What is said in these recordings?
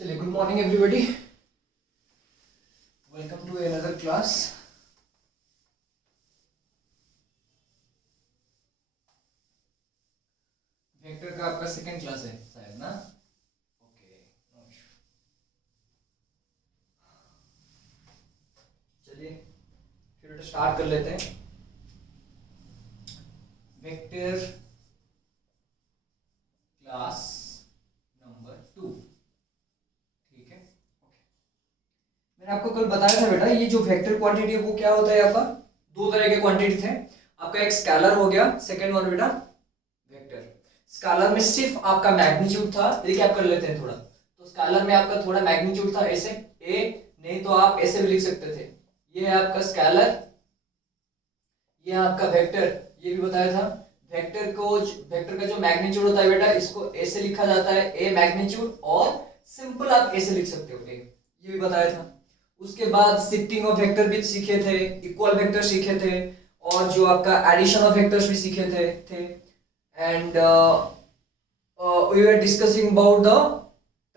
चलिए, good morning everybody, welcome to another class. Vector का आपका सेकंड क्लास है शायद ना। Okay, no issue. चलिए फिर स्टार्ट कर लेते हैं। वेक्टर क्लास नंबर 2, ठीक है। ओके, मैंने आपको कल बताया था बेटा, ये जो वेक्टर क्वांटिटी है वो क्या होता है आपका, दो तरह के क्वांटिटी थे आपका। एक स्केलर हो गया, सेकंड वन बेटा वेक्टर। स्केलर में सिर्फ आपका मैग्नीट्यूड था, देखिए आप कर लेते हैं थोड़ा। तो स्केलर में आपका थोड़ा मैग्नीट्यूड था ऐसे, ए नहीं तो आप ऐसे भी लिख सकते थे। ये है आपका स्केलर, ये आपका वेक्टर, ये भी बताया था। वेक्टर का जो मैग्नीट्यूड होता है बेटा, इसको ऐसे लिखा जाता है, ए मैग्नीट्यूड, और सिंपल आप ऐसे लिख सकते हो ए, ये भी बताया था। उसके बाद शिफ्टिंग ऑफ वेक्टर भी सीखे थे, इक्वल वेक्टर सीखे थे, और जो आपका एडिशन ऑफ वेक्टर्स भी सीखे थे। And we were discussing about the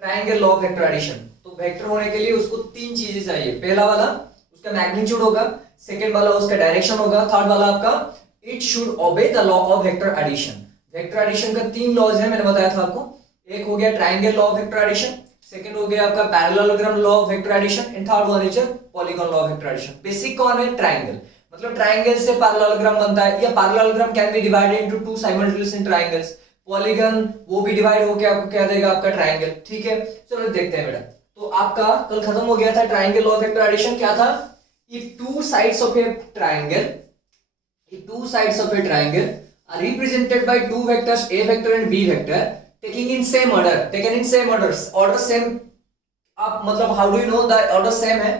triangle law of vector addition. तो वेक्टर होने के लिए उसको तीन चीजें चाहिए। पहला वाला उसका मैग्नीट्यूड होगा, सेकंड वाला उसका डायरेक्शन होगा, थर्ड वाला आपका it should obey the law of vector addition. Vector addition का तीन लॉज है, मैंने बताया था आपको। एक हो गया triangle law of vector addition, second हो गया आपका parallelogram law of vector addition, and third one is polygon law of vector addition. Basic कौन है? ट्रायंगल, मतलब ट्रायंगल से पैरेललोग्राम बनता है, या parallelogram can be divided into two simultaneous triangles. Polygon वो भी डिवाइड होकर आपको क्या देगा, आपका ट्रायंगल, ठीक है। चलो देखते हैं बेटा। तो आपका कल खत्म हो गया था triangle law of vector addition. क्या था? if two sides of a triangle are represented by two vectors a vector and b vector taken in same orders, order same, आप मतलब how do you know the order same है?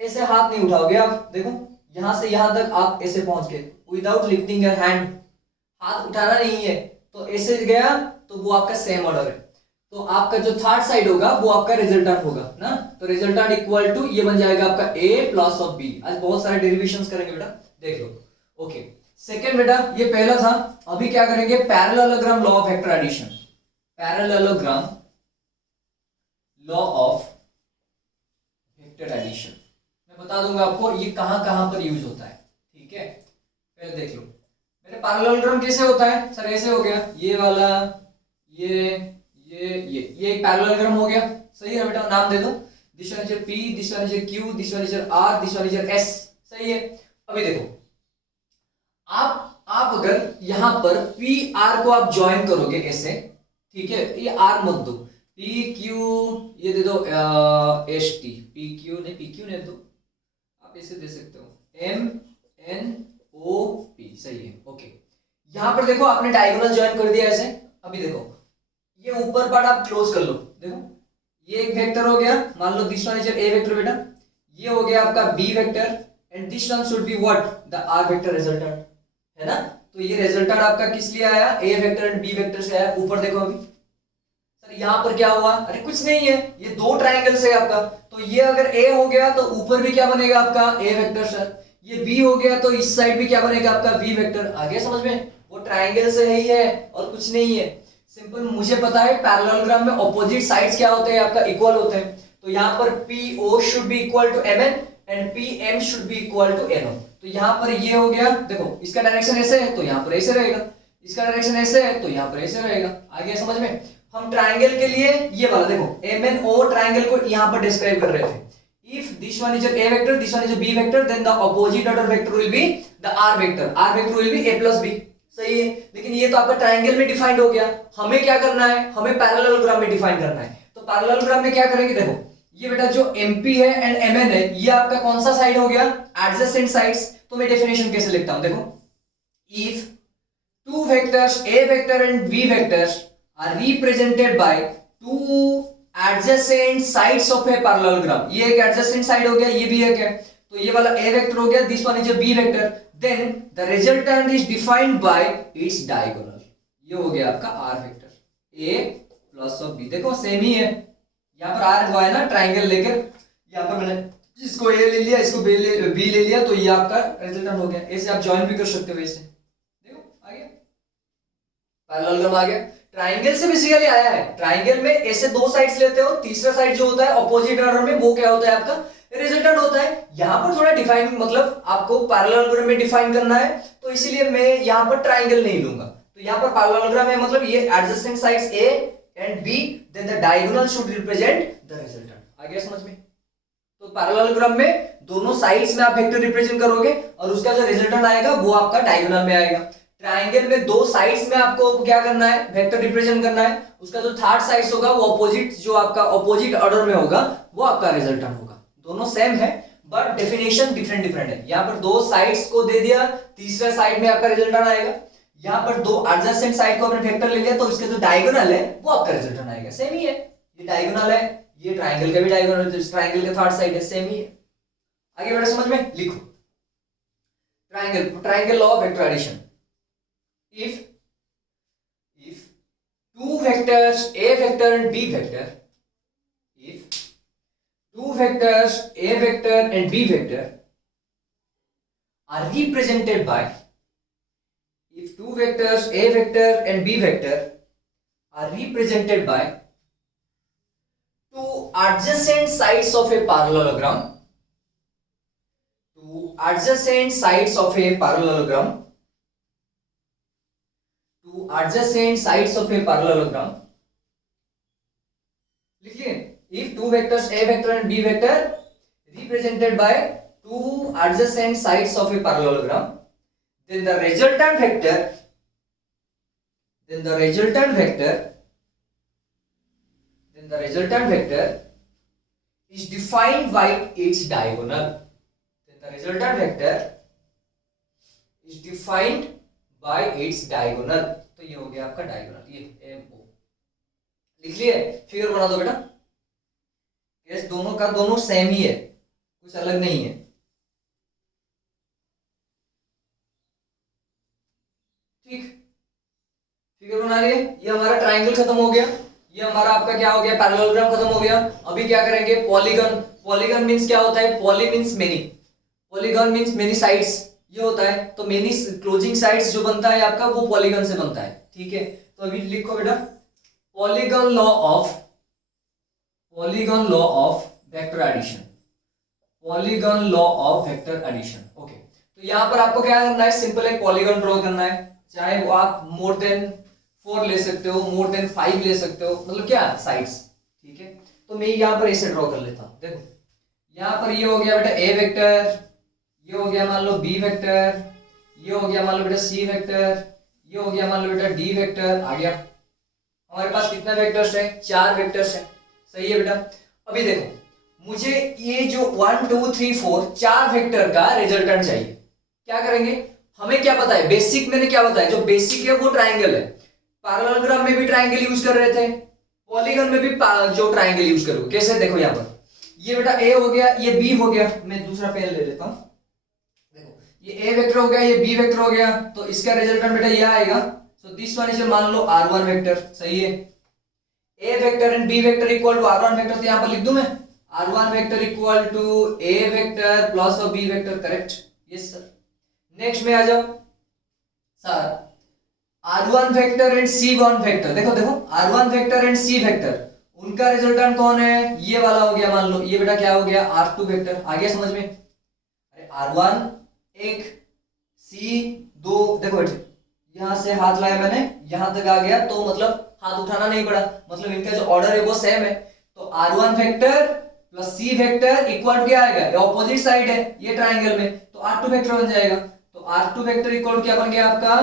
ऐसे हाथ नहीं उठाओगे आप, देखो यहां से यहां तक आप ऐसे पहुंच गए विदाउट लिफ्टिंग योर हैंड, हाथ उठाना नहीं है, तो ऐसे गया तो वो आपका सेम ऑर्डर है। तो आपका जो थर्ड साइड होगा वो आपका रिजल्टेंट होगा ना, तो रिजल्टेंट इक्वल टू ये बन जाएगा आपका a प्लस ऑफ b। आज बहुत सारे डेरिवेशंस करेंगे बेटा, देख लो। ओके, सेकंड बेटा ये पहला था। अभी क्या करेंगे? Parallelogram law of vector addition. Parallelogram law of vector addition मैं बता दूंगा आपको ये कहां कहां पर यूज होता है, ठीक है। पहले देख लो मेरे पैरेललोग्राम कैसे होता है। सर ऐसे हो गया, ये वाला, ये एक पैरेललोग्राम हो गया, सही है बेटा। नाम दे दो, this one is P, this one is Q, this one is R, this one is S, सही है। अभी देखो आप अगर यहां पर P R को आप ज्वाइन करोगे ऐसे, ठीक है, ये R मत दो, P Q ये दे दो, S T, P Q नहीं दो, आप ऐसे दे सकते हो M N O P, सही है। ओके, यहां पर देखो आपने डायगोनल ज्वाइन कर दिया ऐसे। अभी देखो ये ऊपर पार्ट आप क्लोज कर लो, देखो ये एक वेक्टर हो गया, मान लो this one is a vector बेटा, ये हो गया आपका b vector, and this one should be what, the r vector resultant, है ना। तो ये रिजल्टेंट आपका किस लिए आया? A vector and B vector से आया। ऊपर देखो अभी सर यहां पर क्या हुआ, अरे कुछ नहीं है, ये दो ट्रायंगल से आपका, तो ये अगर ए हो गया तो ऊपर भी क्या बनेगा आपका ए वेक्टर सर, ये बी हो गया तो इस साइड भी क्या बनेगा आपका बी वेक्टर। आ गया समझ में? वो ट्रायंगल से ही है और कुछ नहीं है, सिंपल। मुझे पता है पैरेललोग्राम में ऑपोजिट साइड्स क्या होते हैं आपका, इक्वल होते हैं। तो यहाँ पर PO should be equal to MN and PM should be equal to NO। तो यहाँ पर ये हो गया, देखो इसका डायरेक्शन ऐसे है तो यहाँ पर ऐसे रहेगा, इसका डायरेक्शन ऐसे है तो यहाँ पर ऐसे रहेगा। आ गया समझ में? हम ट्राइंगल के लिए ये वाला देखो MNO ट्राइंगल को यहाँ पर डिस्क्राइब कर रहे थे। If this one is a vector, this one is a b vector, then the opposite order vector will be the r vector will be a plus b, सही है। लेकिन ये तो आपका ट्रायंगल में डिफाइंड हो गया, हमें क्या करना है? हमें पैरेललोग्राम में डिफाइन करना है। तो पैरेललोग्राम में क्या करेंगे? देखो ये बेटा जो MP है एंड MN है, ये आपका कौन सा साइड हो गया? Adjacent sides. तो मैं डेफिनेशन कैसे लिखता हूं, देखो if two vectors a vector and b vectors are represented by two adjacent sides of a parallelogram, ये एक एडजेसेंट साइड हो गया, ये भी एक है, तो ये वाला a वेक्टर हो गया, this one is a b vector, then the resultant is defined by its diagonal। ये हो गया आपका r vector, a plus of b। देखो सेम ही है, यहाँ पर r हुआ है ना ट्राइंगल लेकर, यहाँ पर मैंने इसको a ले लिया, इसको b ले लिया, तो ये आपका रिजल्टेंट हो गया। ऐसे आप ज्वाइन भी कर सकते हो, ऐसे देखो आ गया पैरेललोग्राम आ गया। ट्राइंगल से बेसिकली आया है। ट्राइंगल में ऐसे दो साइड्स लेते हो, तीसरा साइड जो होता है ऑपोजिट ऑर्डर में, वो क्या होता है आपका रिजल्टेंट होता है। यहां पर थोड़ा डिफाइन, मतलब आपको पैरेललोग्राम में डिफाइन करना है, तो इसीलिए मैं यहां पर ट्राइंगल नहीं लूंगा। तो यहां पर पैरेललोग्राम है, मतलब ये adjacent sides a and b, then the diagonal should represent the resultant. आ गया समझ में? तो पैरेललोग्राम में दोनों साइड्स में आप वेक्टर रिप्रेजेंट करोगे और उसका जो रिजल्टेंट आएगा वो आपका डायगोनल में आएगा। ट्राइंगल में दो साइड्स में आपको क्या करना है, वेक्टर रिप्रेजेंट करना है, उसका जो थर्ड साइड्स होगा वो ऑपोजिट, जो आपका ऑपोजिट ऑर्डर में होगा वो आपका रिजल्टेंट होगा। दोनों सेम है बट डेफिनेशन डिफरेंट डिफरेंट है। यहाँ पर दो साइड्स को दे दिया, तीसरा साइड में आपका रिजल्टेंट आएगा। यहाँ पर दो एडजेसेंट साइड को आपने वेक्टर ले लिया, तो इसका जो डायगोनल है वो आपका रिजल्टेंट आएगा। सेम ही है, ये डायगोनल है, ये ट्राइंगल का भी डायगोनल, ट्राइंगल का थर्ड साइड है, सेम ही है। आगे बढ़े समझ में? लिखो triangle law of vector addition. if two vectors a vector and b vector, if two vectors a vector and b vector are represented by, if two vectors a vector and b vector are represented by two adjacent sides of a parallelogram, two adjacent sides of a parallelogram, two adjacent sides of a parallelogram, लिखिए, if two vectors a vector and b vector represented by two adjacent sides of a parallelogram, then the resultant vector is defined by its diagonal. Then the resultant vector is defined by its diagonal. तो ये हो गया आपका diagonal, ये MO लिख लिए। Figure बना दो बेटा। केस दोनों का दोनों सेम ही है, कुछ अलग नहीं है। ठीक, फिगर बना लिए। ये हमारा ट्राइंगल खत्म हो गया, ये हमारा आपका क्या हो गया, पैरेललोग्राम खत्म हो गया। अभी क्या करेंगे, पॉलीगन। पॉलीगन मींस क्या होता है, poly means many, polygon means many sides, ये होता है। तो मेनी क्लोजिंग साइड्स जो बनता है आपका वो पॉलीगन से बनता है। ठीक है, तो अभी लिखो बेटा, polygon law of vector addition, polygon law of vector addition. Okay, तो यहां पर आपको क्या करना है, सिंपल एक पॉलीगन ड्रॉ करना है। चाहे वो आप मोर देन 4 ले सकते हो, मोर देन 5 ले सकते हो, मतलब क्या साइड्स। ठीक है, तो मैं यहां पर ऐसे ड्रॉ कर लेता हूं। देखो यहां पर ये हो गया बेटा ए वेक्टर, ये हो गया मान लो बी वेक्टर, ये हो गया मान लो बेटा सी वेक्टर, ये हो गया मान लो बेटा डी वेक्टर। आ गया हमारे पास कितना वेक्टर्स है, 4 वेक्टर्स है। सही है बेटा। अभी देखो मुझे ये जो 1 2 3 4 4 वेक्टर का रिजल्टेंट चाहिए। क्या करेंगे, हमें क्या पता है, बेसिक मैंने क्या बताया, जो बेसिक है वो ट्राइंगल है। पैरेललोग्राम में भी ट्राइंगल यूज कर रहे थे, पॉलीगन में भी जो ट्राइंगल यूज करोगे। कैसे, देखो यहाँ पर ये बेटा ए हो गया, ये बी हो गया। मैं दूसरा पेन ले लेता हूं। ये ए वेक्टर हो गया, ये बी वेक्टर हो गया, तो इसका रिजल्टेंट बेटा ये आएगा। सो दिस वन इज मान लो R1 वेक्टर। सही है, a vector and B vector equal to R1 vector, तो यहां पर लिख दूं मैं R1 vector equal to A vector plus और b vector. Correct, yes sir. Next में आ जाओ sir, R1 vector and C1 vector. देखो देखो R1 vector and C vector, उनका रिजल्टेंट कौन है, ये वाला हो गया। मान लो ये बेटा क्या हो गया, R2 वेक्टर। आ गया समझ में? अरे R1 1 C 2, देखो बेटे यहां से हाथ लाया मैंने, यहां तक आ गया, तो मतलब हाथ उठाना नहीं पड़ा, मतलब इनका जो ऑर्डर है वो सेम है। तो R1 vector plus C vector equal क्या आएगा, ये ऑपोजिट साइड है ये ट्राइंगल में, तो R2 वेक्टर बन जाएगा। तो R2 वेक्टर इक्वल क्या बन गया आपका,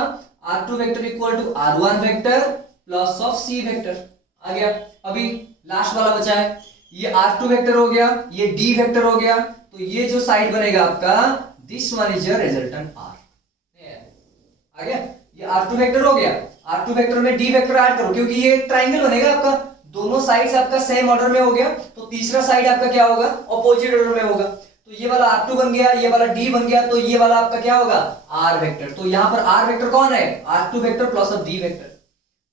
R2 vector equal to R1 vector plus of C vector. आ गया। अभी लास्ट वाला बचा है, ये R2 वेक्टर हो गया, ये D वेक्टर हो गया, तो ये जो साइड बनेगा आपका, this one is your resultant R। आ गया, ये R2 वेक्टर हो गया। R2 वेक्टर में D वेक्टर ऐड करो, क्योंकि ये ट्राइंगल बनेगा आपका, दोनों साइड्स आपका सेम ऑर्डर में हो गया, तो तीसरा साइड आपका क्या होगा, ऑपोजिट ऑर्डर में होगा। तो ये वाला R2 बन गया, ये वाला D बन गया, तो ये वाला आपका क्या होगा, R वेक्टर। तो यहां पर R वेक्टर कौन है, R2 vector plus of D vector.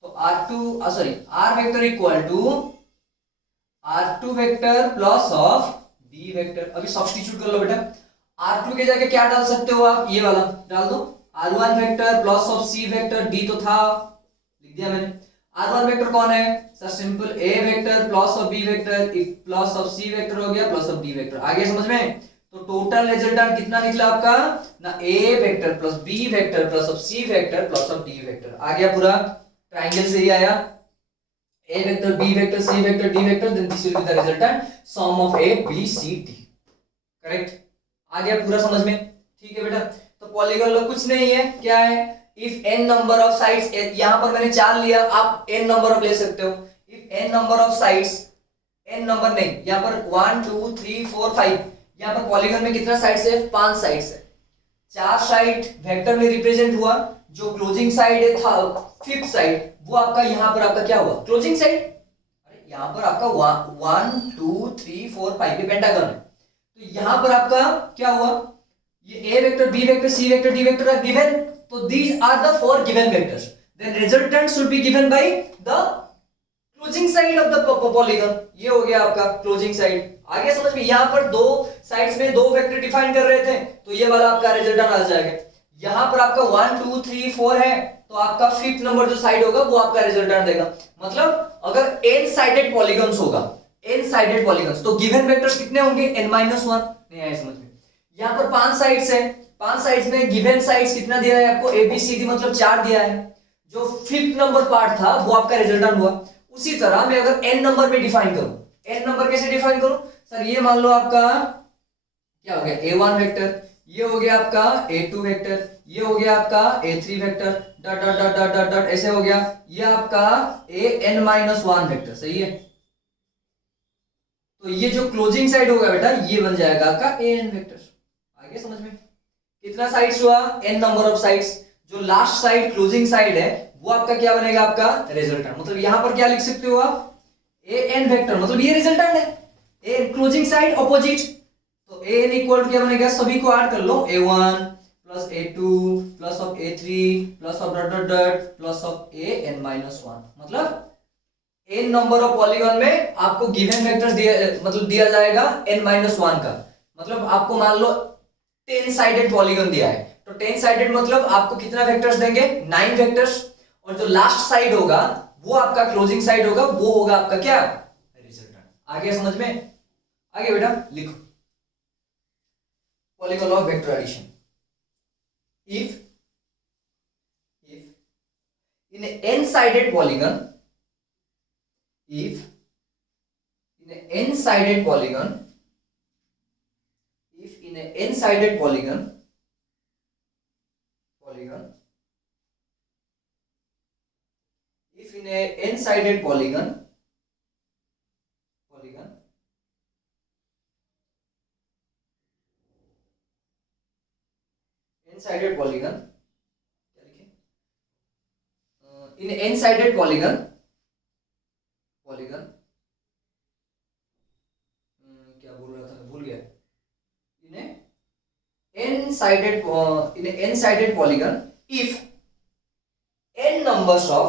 तो R vector equal to R2 vector plus of D vector. अभी सब्स्टिट्यूट कर लो बेटा, R2 के जगह क्या डाल सकते हो आप, ये वाला डाल दो, R1 vector plus of C vector, D तो था लिख दिया मैंने, R1 वेक्टर कौन है sir? Simple A vector plus of B vector, plus of C vector हो गया प्लस ऑफ D वेक्टर। आगे समझ में? तो टोटल रिजल्टेंट कितना निकला आपका ना? A vector plus B vector plus of C vector plus of D vector. आ गया पूरा ट्रायंगल से ही आया। A vector B vector C vector D vector, then this will be the resultant sum of A B C D। Correct? आ गया पूरा समझ में? ठीक है बेटा। तो पॉलीगॉन में कुछ नहीं है, क्या है? If n number of sides, यहां पर मैंने 4 लिया, आप n नंबर ऑफ ले सकते हो। If n number of sides, n number नहीं, यहां पर 1 2 3 4 5, यहां पर पॉलीगॉन में कितना साइड्स है? 5 साइड्स है। 4 साइड वेक्टर में रिप्रेजेंट हुआ, जो क्लोजिंग साइड है था फिफ्थ साइड, वो आपका यहां पर आपका क्या हुआ? Closing side. अरे यहां पर आपका 1 2 3 4 5 ये पेंटागन है, तो यहां पर आपका क्या हुआ? ये A vector B vector C vector D vector are given, तो these are the 4 given vectors, then resultant should be given by the closing side of the polygon। ये हो गया आपका क्लोजिंग साइड। आगे समझ में? यहां पर दो साइड्स में 2 वेक्टर डिफाइन कर रहे थे, तो ये वाला आपका रिजल्टेंट आ जाएगा। यहां पर आपका 1 2 3 4 है, तो आपका फिफ्थ नंबर जो साइड होगा वो आपका रिजल्टेंट देगा। मतलब अगर n साइडेड पॉलीगॉन्स होगा, n साइडेड पॉलीगॉन्स, तो गिवन वेक्टर्स कितने होंगे? n-1। नहीं आया समझ में? यहां पर 5 साइड्स है, 5 साइड्स में गिवन साइड्स कितना दिया है आपको? ABCD मतलब 4 दिया है। जो फिफ्थ नंबर पार्ट था वो आपका रिजल्टेंट हुआ। उसी तरह मैं अगर n नंबर में डिफाइन करूं, n नंबर कैसे डिफाइन करूं सर? ये मान लो आपका क्या हो गया? A1 वेक्टर, ये हो गया आपका A2 वेक्टर, ये हो गया आपका A3 vector, dot dot dot dot dot dot ऐसे हो गया। ये आपका AN-1 वेक्टर, सही है? तो ये जो क्लोजिंग साइड होगा बेटा, ये बन जाएगा आपका AN वेक्टर। आगे समझ में? कितना साइड्स हुआ? n number of sides. जो लास्ट साइड क्लोजिंग साइड है वो आपका क्या बनेगा? आपका रिजल्टेंट। मतलब यहां पर क्या लिख सकते हो आप? AN वेक्टर, मतलब ये रिजल्टेंट है। A क्लोजिंग साइड ऑपोजिट, तो AN इक्वल टू क्या बनेगा? सभी को ऐड कर लो, A1 plus A2 plus of A3 plus of dot dot dot plus of AN-1। मतलब n नंबर ऑफ पॉलीगॉन में आपको गिवन वेक्टर्स दिया, मतलब दिया जाएगा n-1 का। मतलब आपको मान लो 10 साइडेड पॉलीगॉन दिया है, तो 10 साइडेड मतलब आपको कितना वेक्टर्स देंगे? 9 वेक्टर्स। और जो लास्ट साइड होगा वो आपका क्लोजिंग साइड होगा, वो होगा आपका क्या? रिजल्टेंट। आगे समझ में? आगे बेटा लिखो polygon of vector addition. If in a n-sided polygon, if in a n-sided polygon, if in a n-sided polygon, if in a n-sided polygon, n-sided polygon, in n-sided polygon, क्या बोल रहा था मैं भूल गया। in a n-sided polygon, if n numbers of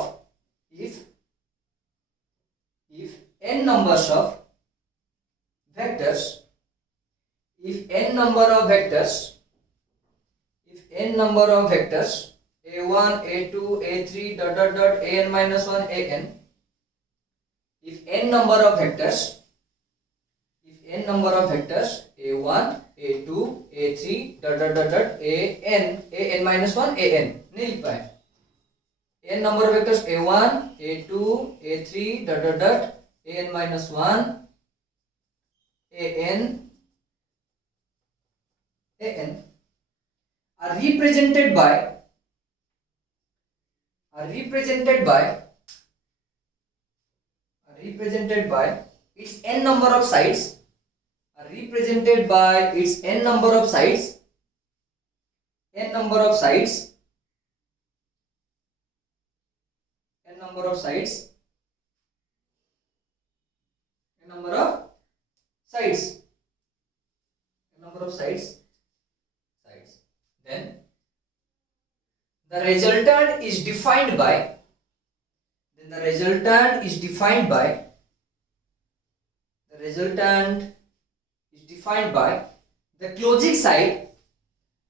vectors, a1 a2 a3 dot dot dot an-1 an, if n number of vectors a1 a2 a3 dot dot dot dot an-1 an नहीं लिख पाए। n number of vectors a1 a2 a3 dot dot dot an-1 an are represented by its n number of sides, n number of sides, then the resultant is defined by the closing side.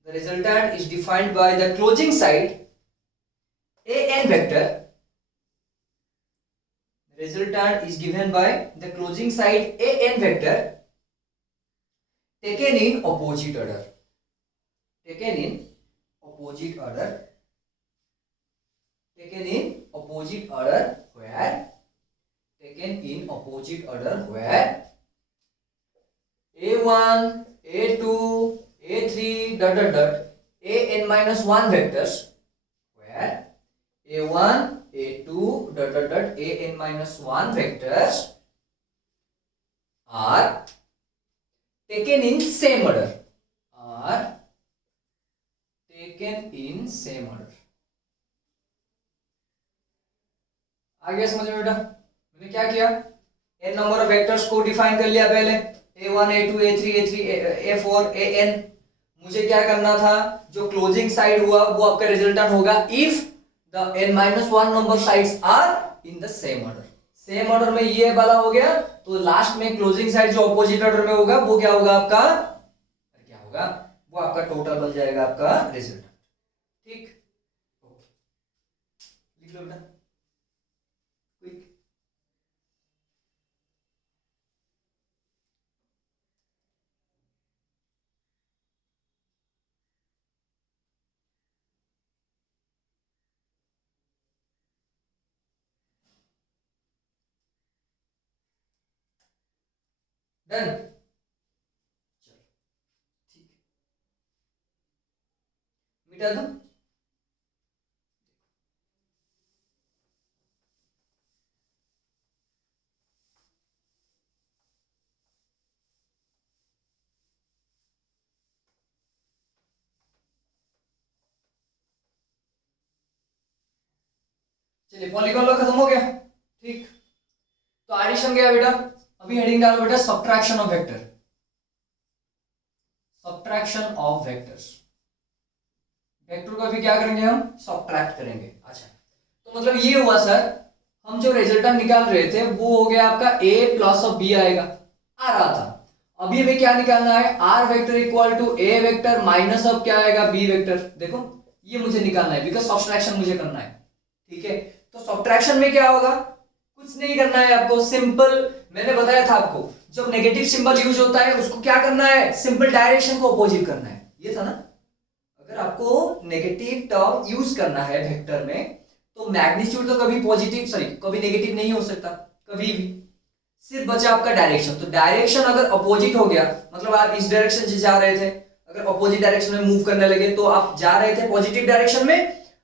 The resultant is defined by the closing side an vector resultant is given by the closing side an vector taken in opposite order. Taken in opposite order. Taken in opposite order where? Taken in opposite order where a1, a2, a3 dot dot dot an minus 1 vectors where a1, a2 dot dot dot an minus 1 vectors are taken in same order. Are taken in same order. आ गया समझ में बेटा? मैंने क्या किया, n number of vectors को define कर लिया पहले, a1, a2, a3, a4, an. मुझे क्या करना था, जो क्लोजिंग साइड हुआ वो आपका रिजल्टेंट होगा if the n-1 number sides are in the same order. Same order में ये वाला हो गया, तो लास्ट में क्लोजिंग साइड जो ऑपोजिट ऑर्डर में होगा वो क्या होगा आपका, क्या होगा, वो आपका टोटल बन जाएगा आपका रिजल्ट. ठीक, लिख लो बेटा. डन. चलो ठीक, मिटा दो. चलिए पॉलीगॉन लॉ खत्म हो गया. ठीक, तो एडिशन गया बेटा. अभी हेडिंग डालो बेटा subtraction of vector. Subtraction of vectors. Vector को अभी क्या करेंगे, हम सब्ट्रैक्ट करेंगे. अच्छा, तो मतलब ये हुआ सर, हम जो रिजल्टेंट निकाल रहे थे वो हो गया आपका a प्लस ऑफ b आएगा, आ रहा था. अभी हमें क्या निकालना है, r vector equal to a vector minus of क्या आएगा, b वेक्टर. देखो ये मुझे निकालना है बिकॉज सब्ट्रैक्शन मुझे करना है. ठीक है, तो सब्ट्रैक्शन में क्या होगा, कुछ नहीं करना है आपको, सिंपल. मैंने बताया था आपको, जब नेगेटिव सिंबल यूज होता है उसको क्या करना है, सिंपल डायरेक्शन को अपोजिट करना है. ये था ना, अगर आपको नेगेटिव टर्म यूज करना है वेक्टर में तो मैग्नीट्यूड तो कभी पॉजिटिव कभी नेगेटिव नहीं हो सकता, कभी भी. सिर्फ बचा आपका डायरेक्शन. तो डायरेक्शन अगर अपोजिट हो गया, मतलब आप इस डायरेक्शन से जा रहे थे, अगर अपोजिट डायरेक्शन में मूव करने लगे तो आप जा रहे थे पॉजिटिव डायरेक्शन में,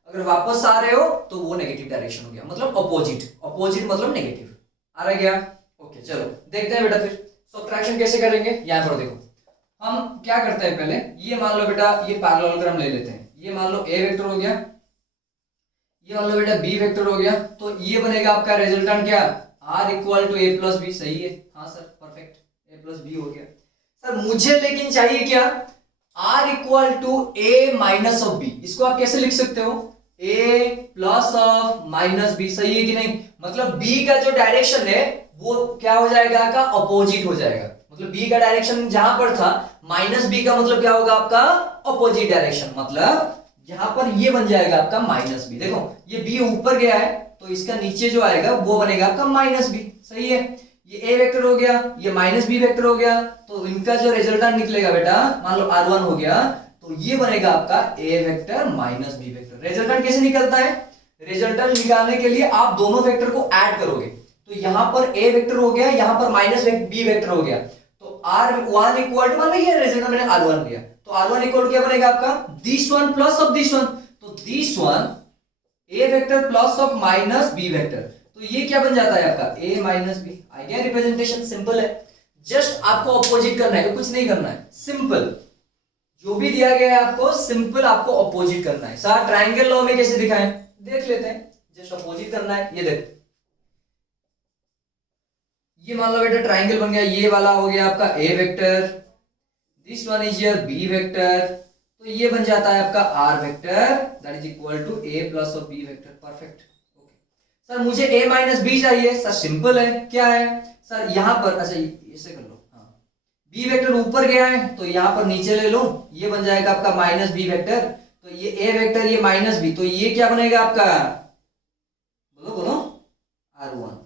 अगर वापस आ रहे हो तो वो नेगेटिव डायरेक्शन हो गया, मतलब अपोजिट. अपोजिट मतलब नेगेटिव. आ रहा गया. ओके, चलो देखते हैं बेटा फिर सब्ट्रैक्शन कैसे करेंगे. यहां पर देखो, हम क्या करते हैं, पहले ये मान लो बेटा, ये पैरेललोग्राम ले लेते हैं. ये मान लो a वेक्टर हो गया, ये मान लो बेटा b वेक्टर हो गया. तो ये बनेगा आपका रिजल्टेंट क्या, r equal to a plus B. सही है, हाँ sir perfect, a plus B हो गया. सर मुझे लेकिन चाहिए क्या, r equal to a minus of b. इसको आप कैसे लिख सकते हो, a plus of minus B. सही है कि नहीं, मतलब b का जो डायरेक्शन है वो क्या हो जाएगा का अपोजिट हो जाएगा. मतलब b का डायरेक्शन जहां पर था, माइनस b का मतलब क्या होगा आपका अपोजिट डायरेक्शन. मतलब यहां पर ये बन जाएगा आपका माइनस बी. देखो ये b ऊपर गया है तो इसका नीचे जो आएगा वो बनेगा आपका माइनस बी. सही है, ये a वेक्टर हो गया, ये माइनस b वेक्टर हो गया. तो इनका जो रिजल्टेंट निकलेगा बेटा, मान लो r1 हो गया, तो ये बनेगा आपका a vector minus b vector. Resultant कैसे निकलता है, रिजल्टेंट निकालने के लिए आप दोनों वेक्टर को ऐड करोगे. तो यहां पर a वेक्टर हो गया, यहां पर माइनस b वेक्टर हो गया. तो r1 इक्वल टू, मान लो ये रिजल्टेंट मैंने r1 लिया, तो r1 इक्वल टू क्या बनेगा आपका, this one plus of this one. तो this one a vector plus of minus b vector. तो ये क्या बन जाता है आपका a माइनस b. आ गया रिप्रेजेंटेशन. सिंपल है, जस्ट आपको अपोजिट करना है, कुछ नहीं करना है. सिंपल, जो भी दिया गया है आपको सिंपल आपको अपोजिट करना है. सर ट्रायंगल लॉ में कैसे दिखाएं, देख लेते हैं. जस्ट अपोजिट करना है. ये देखो, ये मान लो बेटा ट्रायंगल बन गया. ये वाला हो गया आपका a vector, this one is your b vector. तो ये बन जाता है आपका r vector, that is equal to a plus of b vector. Perfect. Okay sir, मुझे a माइनस b चाहिए. सर सिंपल है, क्या है सर, यहां पर, अच्छा इसे कर लो. हाँ, b वेक्टर ऊपर गया है तो यहां पर नीचे ले लो, ये बन जाएगा आपका माइनस b वेक्टर. तो ये a वेक्टर, ये माइनस b, तो ये क्या बनेगा आपका, बोलो बोलो, r1.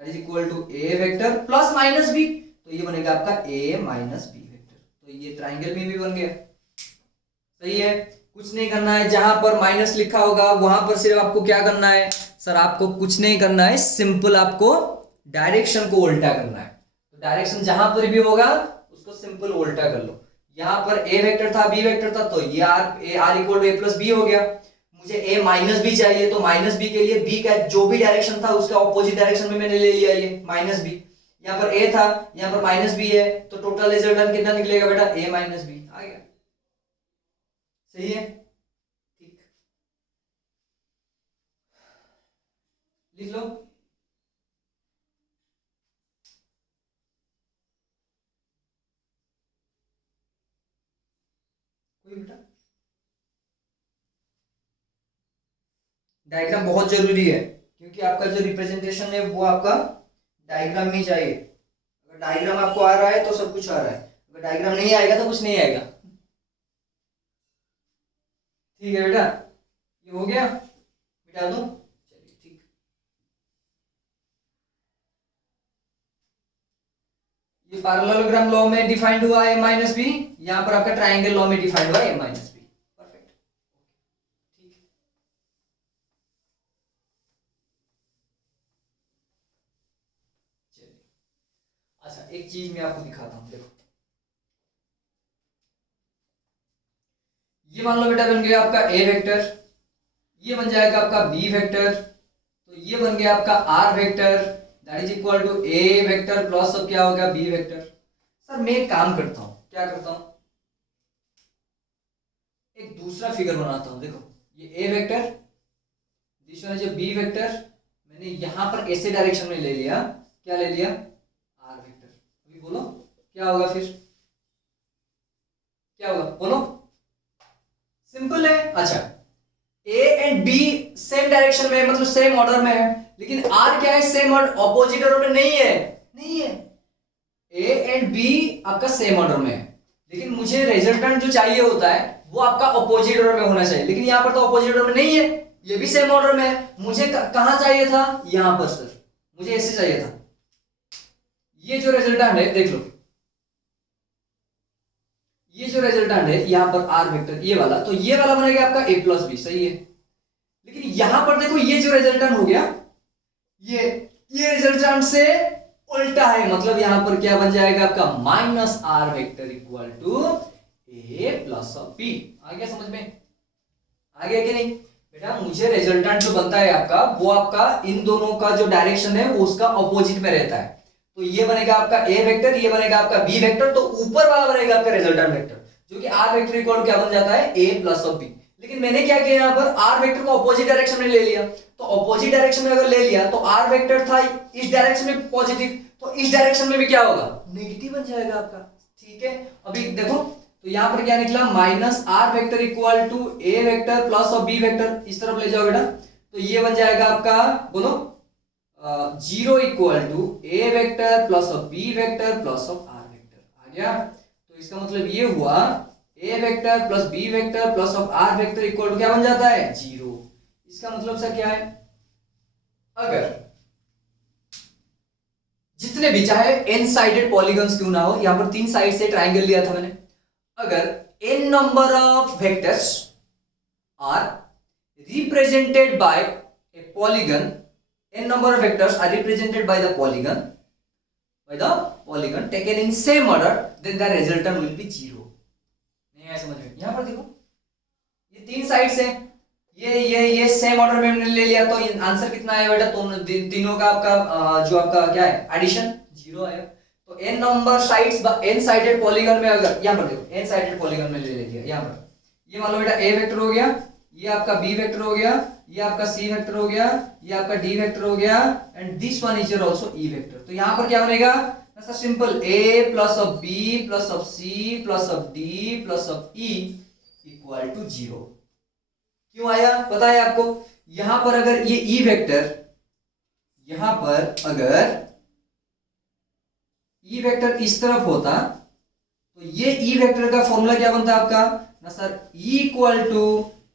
That is equal to A vector plus minus B, तो ये बनेगा आपका ए माइनस बी वेक्टर। तो ये ट्राइंगल में भी बन गया। सही है, कुछ नहीं करना है, जहां पर माइनस लिखा होगा वहां पर सिर्फ आपको क्या करना है सर, आपको कुछ नहीं करना है, सिंपल आपको डायरेक्शन को उल्टा करना है। तो डायरेक्शन जहां पर भी होगा उसको सिंपल उल्टा कर लो। यहां पर ए वेक्टर था, बी वेक्टर था, तो ये R equal to A plus B हो गया। मुझे ए माइनस बी चाहिए, तो माइनस बी के लिए बी का जो भी डायरेक्शन था उसका ऑपोजिट डायरेक्शन में मैंने ले लिया ये माइनस बी। यहाँ पर ए था, यहाँ पर माइनस बी है, तो टोटल रिजल्टेंट कितना निकलेगा बेटा, ए माइनस बी आ गया। सही है, ठीक, लिख लो। कोई बेटा, डायग्राम बहुत जरूरी है, क्योंकि आपका जो रिप्रेजेंटेशन है वो आपका डायग्राम में चाहिए। अगर डायग्राम आपको आ रहा है तो सब कुछ आ रहा है, अगर डायग्राम नहीं आएगा तो कुछ नहीं आएगा। ठीक है बेटा, ये हो गया, मिटा दूं, चलिए ठीक। ये पैरेललोग्राम लॉ में डिफाइंड हुआ ए माइनस बी, यहां पर आपका ट्राइंगल लॉ में डिफाइंड हुआ ए माइनस बी। परफेक्ट, ठीक है। चलिए, अच्छा एक चीज मैं आपको दिखाता हूं, देखो ये मान लो बेटा बन गया आपका ए वेक्टर, ये बन जाएगा आपका बी वेक्टर, तो ये बन गया आपका R vector, that is equal to A vector plus अब क्या हो गया बी वेक्टर। सर मैं एक काम करता हूं, क्या करता हूं, एक दूसरा फिगर बनाता हूं। देखो ये a vector, this one is a b vector, मैंने यहां पर ऐसे डायरेक्शन में ले लिया, क्या ले लिया, आर वेक्टर। अभी बोलो क्या होगा, फिर क्या होगा बोलो, सिंपल है। अच्छा ए एंड बी सेम डायरेक्शन में, मतलब सेम ऑर्डर में है, लेकिन आर क्या है, सेम ऑर्डर, ऑपोजिट ऑर्डर में नहीं है, नहीं है। ए एंड बी आपका सेम ऑर्डर में है, लेकिन मुझे रिजल्टेंट जो चाहिए होता है वो आपका ऑपोजिट ऑर्डर में होना चाहिए, लेकिन यहां पर तो ऑपोजिट ऑर्डर में नहीं है, ये भी सेम ऑर्डर में है। मुझे कहां चाहिए था, यहां पर सर, मुझे ऐसे चाहिए था। ये जो रिजल्टेंट है देख लो, ये जो रिजल्टेंट है यहां पर आर वेक्टर ये वाला, तो ये वाला बनेगा आपका ए प्लस बी, सही है। लेकिन यहां पर देखो ये जो रिजल्टेंट हो गया, ये रिजल्टेंट से उल्टा है, मतलब यहां पर क्या बन जाएगा आपका minus are vector equal to A plus b. आ गया समझ में, आ गया कि नहीं बेटा। मुझे रिजल्टेंट जो बनता है आपका, वो आपका इन दोनों का जो डायरेक्शन है वो उसका ऑपोजिट में रहता है। तो ये बनेगा आपका ए वेक्टर, ये बनेगा आपका बी वेक्टर, तो ऊपर वाला बनेगा आपका रिजल्टेंट वेक्टर, जो कि आर वेक्टर इक्वल क्या बन जाता है, ए प्लस बी। लेकिन मैंने क्या किया, यहाँ पर आर वेक्टर को ऑपोजिट डायरेक्शन में ले लिया, तो ऑपोजिट डायरेक्शन में अगर ले लिया तो आर वेक्टर था इस डायरेक्शन में पॉजिटिव, तो इस डायरेक्शन में भी क्या होगा, नेगेटिव बन जाएगा आपका। ठीक है, अभी देखो तो यहाँ पर क्या निकला, minus are vector equal to A vector plus B vector, इस तरफ ले जाओ बेटा, तो ये बन जाएगा आपका, बोलो 0 equal to A vector plus B vector plus r vector. आ गया, तो इसका मतलब ये हुआ a vector plus B vector plus r vector equal to क्या बन जाता है, 0। इसका मतलब सर क्या है, अगर जितने भी चाहे n साइडेड पॉलीगन्स क्यों ना हो, यहां पर 3 साइड से ट्राइंगल लिया था मैंने, अगर n number of vectors are represented by a polygon, n number of vectors are represented by the polygon taken in same order, then the resultant will be 0। नहीं आया समझ में, यहां पर देखो ये 3 साइड्स है, ये सेम ऑर्डर में हमने ले लिया, तो आंसर कितना आया बेटा, तीनों का आपका जो आपका क्या है एडिशन 0 आया। तो n number sides n sided polygon में, अगर यहां पर देखो n साइडेड पॉलीगन में ले लिया, यहां पर ये मान लो बेटा a वेक्टर हो गया, ये आपका b वेक्टर हो गया, ये आपका c वेक्टर हो गया, ये आपका d वेक्टर हो गया, and this one is also e vector. तो यहां पर क्या बनेगा, ऐसा simple a plus b plus c plus d plus e equal to 0। क्यों आया पता है आपको, यहां पर अगर ये e वेक्टर, यहां पर अगर e वेक्टर इस तरफ होता, तो ये e वेक्टर का फॉर्मूला क्या बनता है आपका ना sir, e equal to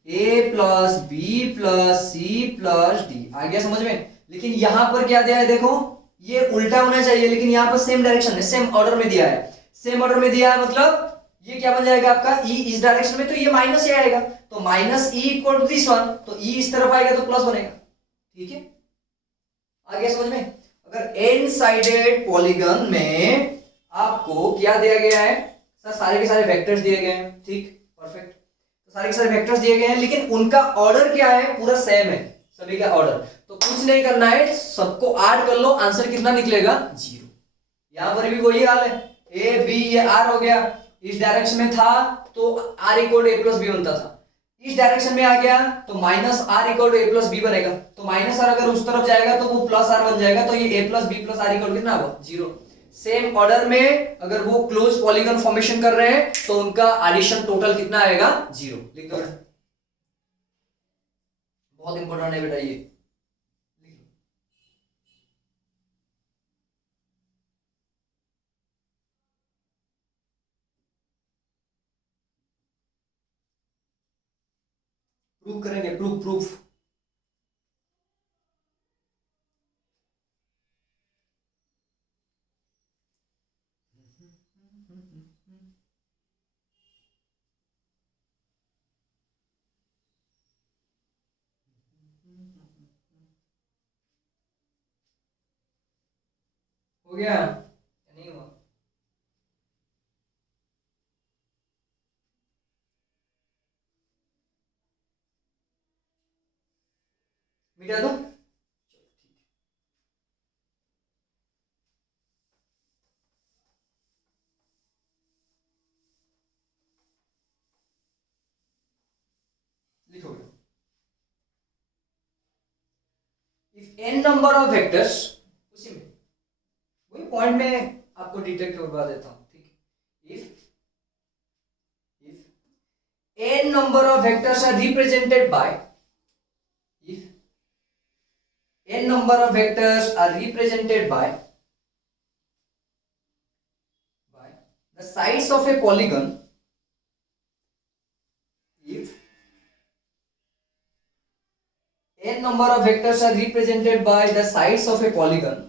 a plus b plus c plus d. आ गया समझ में। लेकिन यहां पर क्या दिया है देखो, ये उल्टा होना चाहिए, लेकिन यहाँ पर सेम डायरेक्शन में सेम ऑर्डर में दिया है, सेम ऑर्डर में दिया है, मतलब ये क्या बन जाएगा आपका ई इस डायरेक्शन में, तो ये माइनस ही आएगा, तो minus E equal to this one, तो ई इस तरफ आएगा तो प्लस बनेगा। ठीक है, आ गया समझ में? अगर एन साइडेड पॉलीगन में आपको क्या दिया गया है सर, सारे के सारे वेक्टर्स दिए गए हैं, ठीक परफेक्ट, तो सारे के सारे वेक्टर्स दिए गए हैं, लेकिन उनका ऑर्डर क्या है, पूरा सेम है सभी का ऑर्डर, तो कुछ नहीं करना है, सबको ऐड कर लो, आंसर कितना निकलेगा 0। यहां पर भी वही हाल है, ए बी ये आर हो गया, इस डायरेक्शन में था तो R equal A plus B बनता था, इस डायरेक्शन में आ गया तो minus R equal to A plus B बनेगा, तो माइनस आर अगर उस तरफ जाएगा तो वो प्लस आर बन जाएगा, तो ये a plus b plus r equal कितना होगा 0। सेम ऑर्डर में अगर वो क्लोज पॉलीगन फॉर्मेशन कर रहे हैं तो उनका एडिशन टोटल कितना आएगा 0। लिख दो, बहुत इंपॉर्टेंट है बेटा ये। प्रूफ करेंगे, प्रूफ प्रूफ। हो गया नहीं हुआ? मिटा दो, लिखो। If n number of vectors, उसी में वही पॉइंट में आपको डिटेक्ट करवा देता हूं, ठीक है। If n number of vectors are represented by, if n number of vectors are represented by the sides of a polygon, if n number of vectors are represented by the sides of a polygon,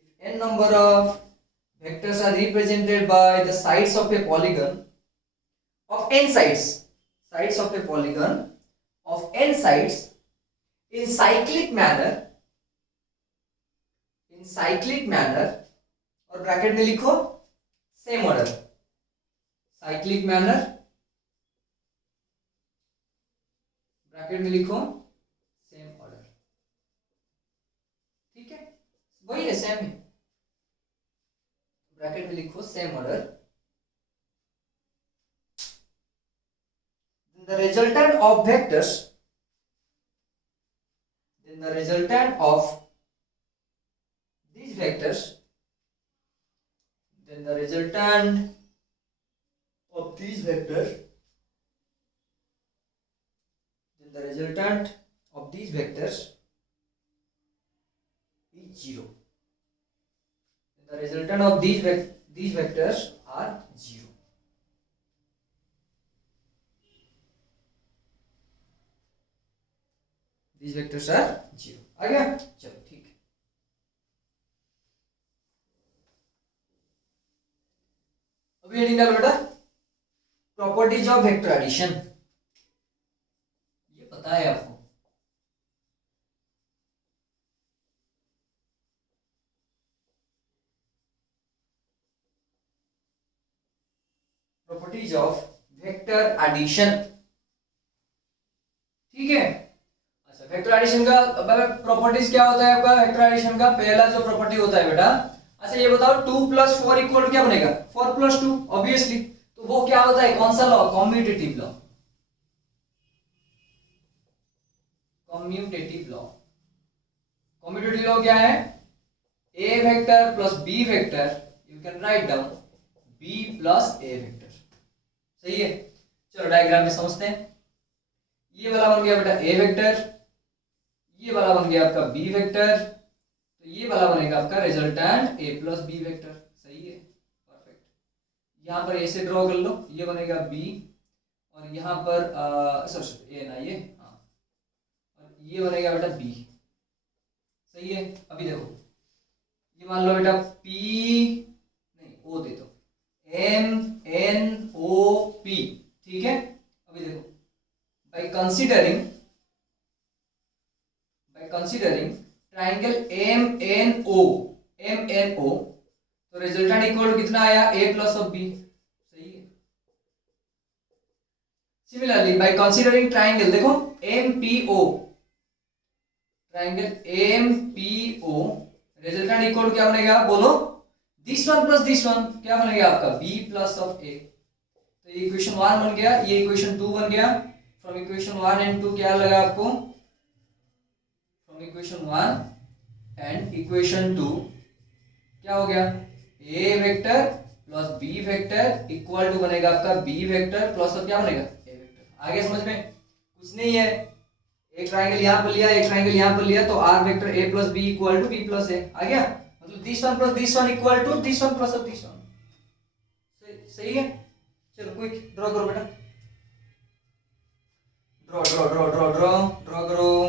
if n number of vectors are represented by the sides of a polygon of n sides, sides of a polygon of n sides in cyclic manner, in cyclic manner, और bracket में लिखो same order, cyclic manner, bracket में लिखो same order, ठीक है, वही है same है, ब्रैकेट में लिखो same order, the resultant of vectors, then the resultant of these vectors, then the resultant of these vectors, then the resultant of these vectors is 0. Then the resultant of these vectors are 0. These vectors are 0. आ गया? चलो ठीक है। अभी heading डालो बेटा, properties of vector addition, ये पता है आपको, प्रॉपर्टीज ऑफ वेक्टर एडिशन, ठीक है। वेक्टर एडिशन का प्रॉपर्टीज क्या होता है आपका, वेक्टर एडिशन का पहला जो प्रॉपर्टी होता है बेटा, अच्छा ये बताओ 2 + 4 = क्या बनेगा 4 + 2 ऑब्वियसली, तो वो क्या होता है, कौन सा law, commutative law, commutative law, commutative law क्या है, a vector plus b vector, you can write down b + a vector, सही है। चलो डायग्राम में समझते हैं, ये वाला बन गया बेटा a वेक्टर, ये वाला बन गया आपका b वेक्टर, तो ये वाला बनेगा आपका रिजल्टेंट a + b वेक्टर, सही है परफेक्ट। यहाँ पर a से ड्रॉ कर लो, ये बनेगा b, और यहाँ पर सॉरी a ना ये, हाँ, और ये बनेगा बेटा बी, सही है। अभी देखो ये मान लो बेटा पी नहीं ओ दे दो, एम एन ओ पी, ठीक है। अभी देखो by considering triangle M N O, तो रिजल्टेंट इक्वल टू कितना आया, ए प्लस ऑफ बी, सही है। सिमिलरली बाय कंसीडरिंग ट्राइंगल, देखो M P O, triangle M P O, resultant equal to क्या बनेगा, बोलो, this one plus this one, क्या बनेगा आपका, बी प्लस ऑफ ए। तो ये इक्वेशन 1 बन गया, ये इक्वेशन 2 बन गया। फ्रॉम इक्वेशन 1 एंड 2 क्या लगा आपको, फ्रॉम इक्वेशन 1 एंड इक्वेशन 2 क्या हो गया, a vector plus B vector equal to बनेगा आपका बी वेक्टर प्लस क्या बनेगा, ए वेक्टर। आगे समझ में कुछ नहीं है, एक ट्राइंगल यहां पर लिया, एक ट्राइंगल यहां पर लिया, तो r vector a plus b equal to b plus a आ गया, मतलब this one plus this one equal to this one plus this one, सही है। चलो क्विक ड्रॉ करो बेटा, draw draw draw draw draw draw करो,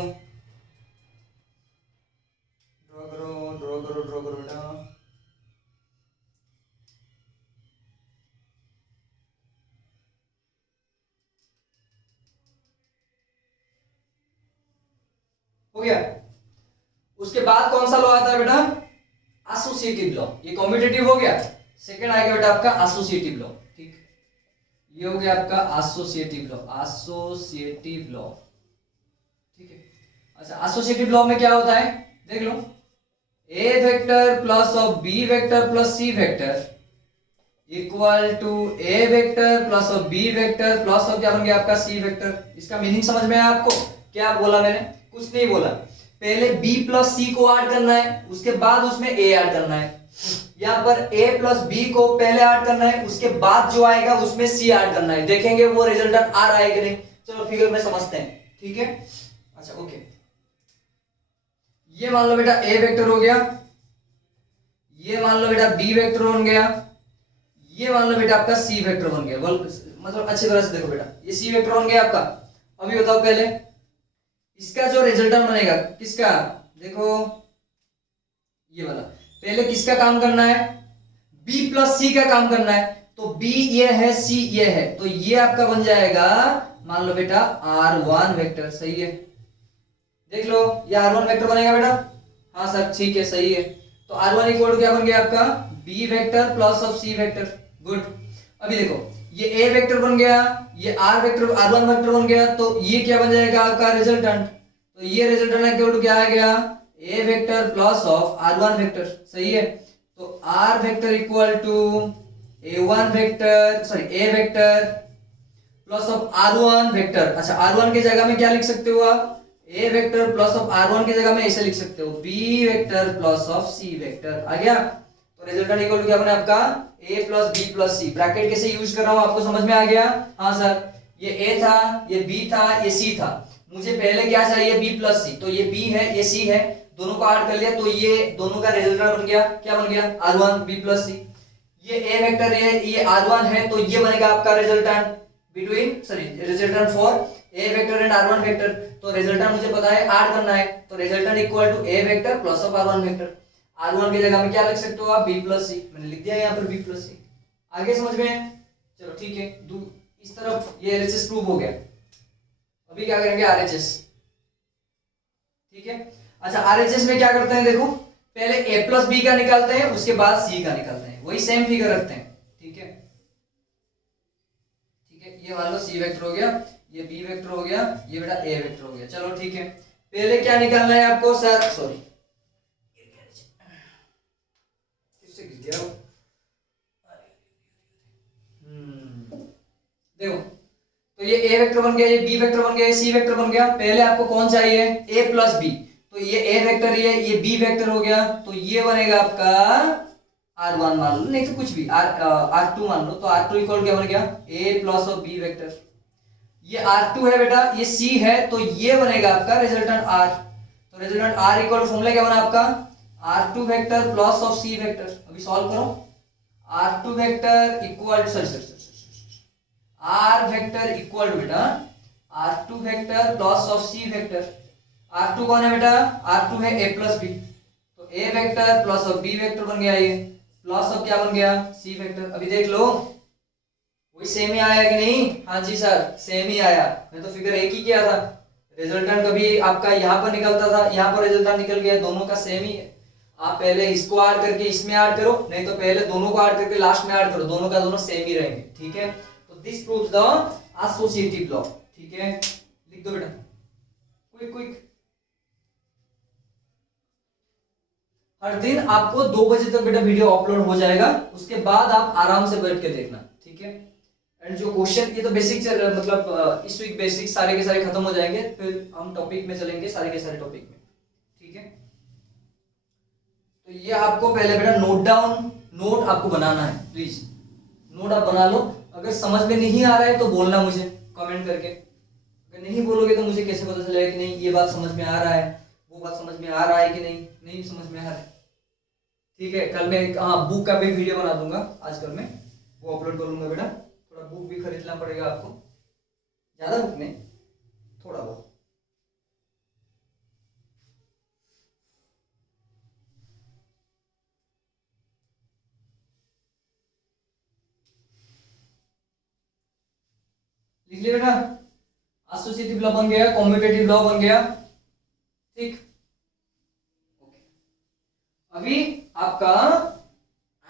ड्रॉ करो ड्रॉ करो ड्रॉ करो बेटा। हो गया। उसके बाद कौन सा लॉ आता है बेटा, एसोसिएटिव लॉ। ये कॉम्पिटिटिव हो गया, सेकंड आ गया बेटा आपका एसोसिएटिव लॉ, ठीक। ये हो गया आपका एसोसिएटिव लॉ, ठीक है। अच्छा एसोसिएटिव लॉ में क्या होता है, देख लो, a vector plus of B vector plus c vector equal to A vector plus of B vector plus of क्या बन गया आपका सी वेक्टर। इसका मीनिंग समझ में आया आपको, क्या बोला मैंने, कुछ नहीं बोला, पहले b प्लस सी को ऐड करना है, उसके बाद उसमें a ऐड करना है। यहाँ पर a प्लस बी को पहले ऐड करना है, उसके बाद जो आएगा उसमें c ऐड करना है, देखेंगे वो रिजल्टेंट आ रहा है कि नहीं। चलो फिगर में समझते हैं, ठीक है। अच्छा ओके, ये मान लो बेटा a वेक्टर हो गया, ये मान लो बेटा b वेक्टर बन गया, ये मान लो बेटा आपका c वेक्टर बन गया। मतलब अच्छी तरह से देखो बेटा, ये c वेक्टर बन गया आपका। अभी बताओ पहले इसका जो रिजल्टेंट बनेगा किसका, देखो ये वाला, पहले किसका काम करना है, b प्लस सी का काम करना है। तो b ये है, c ये है, तो ये आपका बन जाएगा मान लो बेटा r1 वेक्टर, सही है। देख लो ये r1 वेक्टर बनेगा बेटा, हाँ सर ठीक है सही है। तो r1 इक्वल टू क्या बन गया आपका, b vector plus of c vector, good. अभी देखो ये a वेक्टर बन गया, ये r वेक्टर r1 वेक्टर बन गया, तो ये क्या बन जाएगा आपका रिजल्टेंट। तो ये रिजल्टेंट इक्वल टू क्या आ गया, a vector plus of r1 vector, सही है। तो r vector equal to a1 vector, sorry a vector plus of r1 vector. अच्छा r1 की जगह में क्या लिख सकते हो आप, a vector plus of r1 की जगह में ऐसे लिख सकते हो b vector plus of c vector, आ गया। तो रिजल्टेंट इक्वल टू क्या बने आपका a plus b plus c। Bracket कैसे यूज कर रहा हूं आपको समझ में आ गया, हाँ सर। ये a था, ये b था, ये c था, मुझे पहले क्या चाहिए b प्लस c, तो ये b है ये c है, दोनों को ऐड कर लिया, तो ये दोनों का रिजल्टेंट बन गया, क्या बन गया r1 b प्लस c। ये a वेक्टर है, ये r1 है, तो ये बनेगा आपका resultant between, sorry resultant for a vector and r1 vector. तो रिजल्टेंट मुझे पता है ऐड करना है, तो resultant equal to a vector plus of r1 vector. r1 की जगह में क्या लिख सकते हो आप, b प्लस c, मैंने लिख दिया यहाँ पर b प्लस c। आगे समझ में, चलो ठीक है, इस तरफ ये एलएचएस प्रूव हो गया। अभी क्या करेंगे आरएचएस, ठीक है। अच्छा आरएचएस में क्या करते हैं, देखो पहले a प्लस बी का निकालते हैं, उसके बाद c का निकालते हैं, वही सेम फिगर रखते हैं, ठीक है। ठीक है, ये मान लो c वेक्टर हो गया, ये b वेक्टर हो गया, ये बेटा a वेक्टर हो गया। चलो ठीक है, पहले क्या निकालना है आपको सर, सॉरी किससे गिर गया वो, देखो तो ये a वेक्टर बन गया, ये b वेक्टर बन गया, ये c वेक्टर बन गया। पहले आपको कौन चाहिए, a प्लस b, तो ये a वेक्टर ये b वेक्टर हो गया, तो ये बनेगा आपका r1 मान लो, नहीं तो कुछ भी r2 मान लो, तो r2 इक्वल क्या बन गया a plus of b vector. ये r2 है बेटा, ये c है, तो ये बनेगा आपका रिजल्टेंट r। तो रिजल्टेंट r इक्वल फॉर्मूला क्या बना आपका, r2 vector plus of c vector. अभी सॉल्व करो, r2 vector equal, sorry r vector equal to बेटा r2 vector plus of c vector. R2 कौन है बेटा, R2 है a प्लस बी, तो a vector plus of b vector बन गया, ये प्लस ऑफ क्या बन गया, c वेक्टर। अभी देख लो वही सेम ही आया कि नहीं, हाँ जी सर सेम ही आया, मैं तो फिगर एक ही किया था, रिजल्टेंट कभी आपका यहाँ पर निकलता था, यहाँ पर रिजल्टेंट निकल गया, दोनों का सेम ही है। आप पहले इसको ऐड करके इसमें ऐड करो, नहीं तो पहले दोनों को ऐड करके लास्ट में ऐड करो, दोनों का दोनों सेम ही रहेंगे, ठीक है। तो this proves the associative law, ठीक है, लिख दो बेटा क्विक क्विक। हर दिन आपको 2 बजे तक बेटा वीडियो अपलोड हो जाएगा, उसके बाद आप आराम से बैठ के देखना, ठीक है। एंड जो क्वेश्चन, ये तो बेसिक मतलब इस वीक बेसिक सारे के सारे खत्म हो जाएंगे, फिर हम टॉपिक में चलेंगे सारे के सारे टॉपिक में, ठीक है। तो ये आपको पहले बेटा नोट डाउन, नोट आपको बनाना है, प्लीज नोट आप बना लो। अगर समझ में नहीं आ रहा है तो बोलना मुझे कमेंट करके, अगर नहीं बोलोगे तो मुझे कैसे पता चलेगा कि नहीं ये बात समझ में आ रहा है, वो बात समझ में आ रहा है कि नहीं समझ में आ रहा है, ठीक है। कल मैं हाँ बुक का भी वीडियो बना दूंगा, आजकल मैं वो अपलोड करूंगा बेटा। थोड़ा बुक भी खरीदना पड़ेगा आपको, ज्यादा बुक नहीं, थोड़ा बहुत। लिख लिया बेटा, एसोसिएटिव लॉ बन गया, कॉम्यूटेटिव लॉ बन गया, ठीक। अभी आपका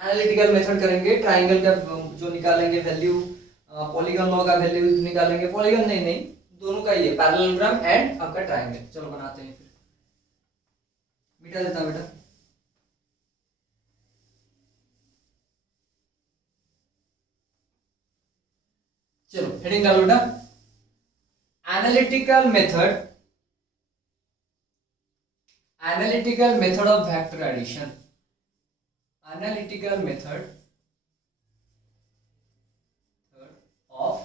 एनालिटिकल मेथड करेंगे, ट्राइंगल का जो निकालेंगे वैल्यू, पॉलीगन लॉ का वैल्यू निकालेंगे, पॉलीगन नहीं दोनों का ही है, पैरेललोग्राम एंड आपका ट्राइंगल। चलो बनाते हैं, फिर मिटा देता हूं बेटा। चलो हेडिंग डालो बेटा, analytical method, analytical method of vector addition, analytical method of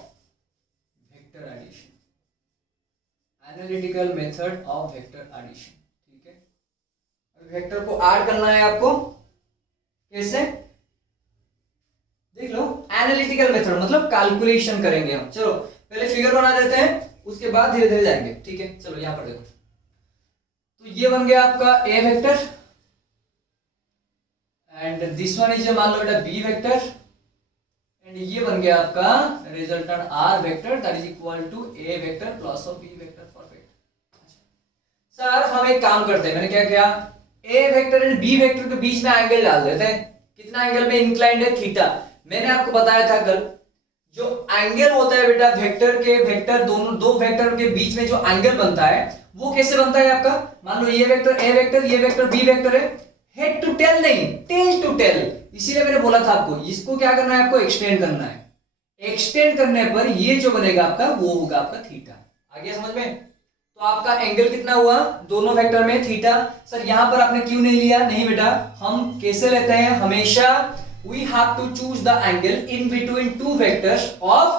vector addition, analytical method of vector addition, ठीक है। वेक्टर को ऐड करना है आपको, कैसे देख लो, एनालिटिकल मेथड मतलब कैलकुलेशन करेंगे हम। चलो पहले फिगर बना देते हैं, उसके बाद धीरे धीरे जाएंगे, ठीक है। चलो यहां पर देखो, तो ये बन गया आपका a vector and this one is मान लो बेटा बी वेक्टर, एंड ये बन गया आपका resultant R vector that is equal to A vector plus of B vector. Perfect sir, हम एक काम करते हैं, मैंने क्या किया, A vector and B vector के बीच में एंगल डाल देते हैं। कितना एंगल में इंक्लाइंड है, थीटा। मैंने आपको बताया था कल, जो एंगल होता है बेटा वेक्टर दोनों दो वेक्टर के बीच में जो एंगल बनता है वो कैसे बनता है आपका, मान लो ये वेक्टर ए वेक्टर, ये वेक्टर बी वेक्टर है, हेड टू टेल नहीं, टेल टू टेल। इसीलिए मैंने बोला था आपको इसको क्या करना है, आपको एक्सटेंड करना है। एक्सटेंड करने पर ये जो बनेगा आपका वो होगा आपका थीटा। आ गया समझ में? तो आपका एंगल कितना हुआ दोनों वेक्टर में, थीटा। सर यहां पर आपने क्यों नहीं लिया? नहीं बेटा, हम कैसे लेते हैं हमेशा, we have to choose the angle in between two vectors of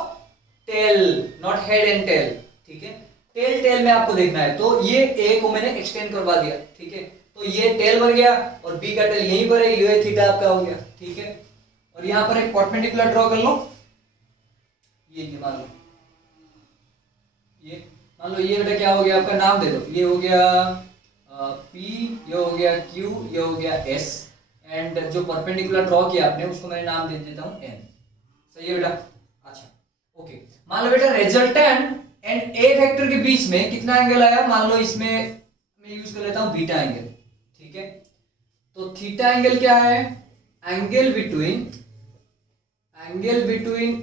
tail, not head and tail, ठीक है। टेल टेल में आपको देखना है, तो ये ए को मैंने एक्सटेंड करवा दिया, ठीक है। तो ये टेल बन गया और बी का टेल यहीं पर है, ये थीटा आपका हो गया, ठीक है। और यहां पर एक परपेंडिकुलर ड्रॉ कर लो, ये मान लो ये बेटा क्या हो गया आपका, नाम दे दो, ये हो गया पी, ये हो गया क्यू, ये हो गया एस, एंड जो परपेंडिकुलर ड्रॉ किया आपने उसको मैंने नाम दे देता हूं एन। सही है बेटा? अच्छा ओके, मान लो बेटा रिजल्टेंट एंड ए वेक्टर के बीच में कितना एंगल आया, मान लो इसमें मैं यूज कर लेता हूं बीटा एंगल, ठीक है। तो थीटा एंगल क्या है, angle between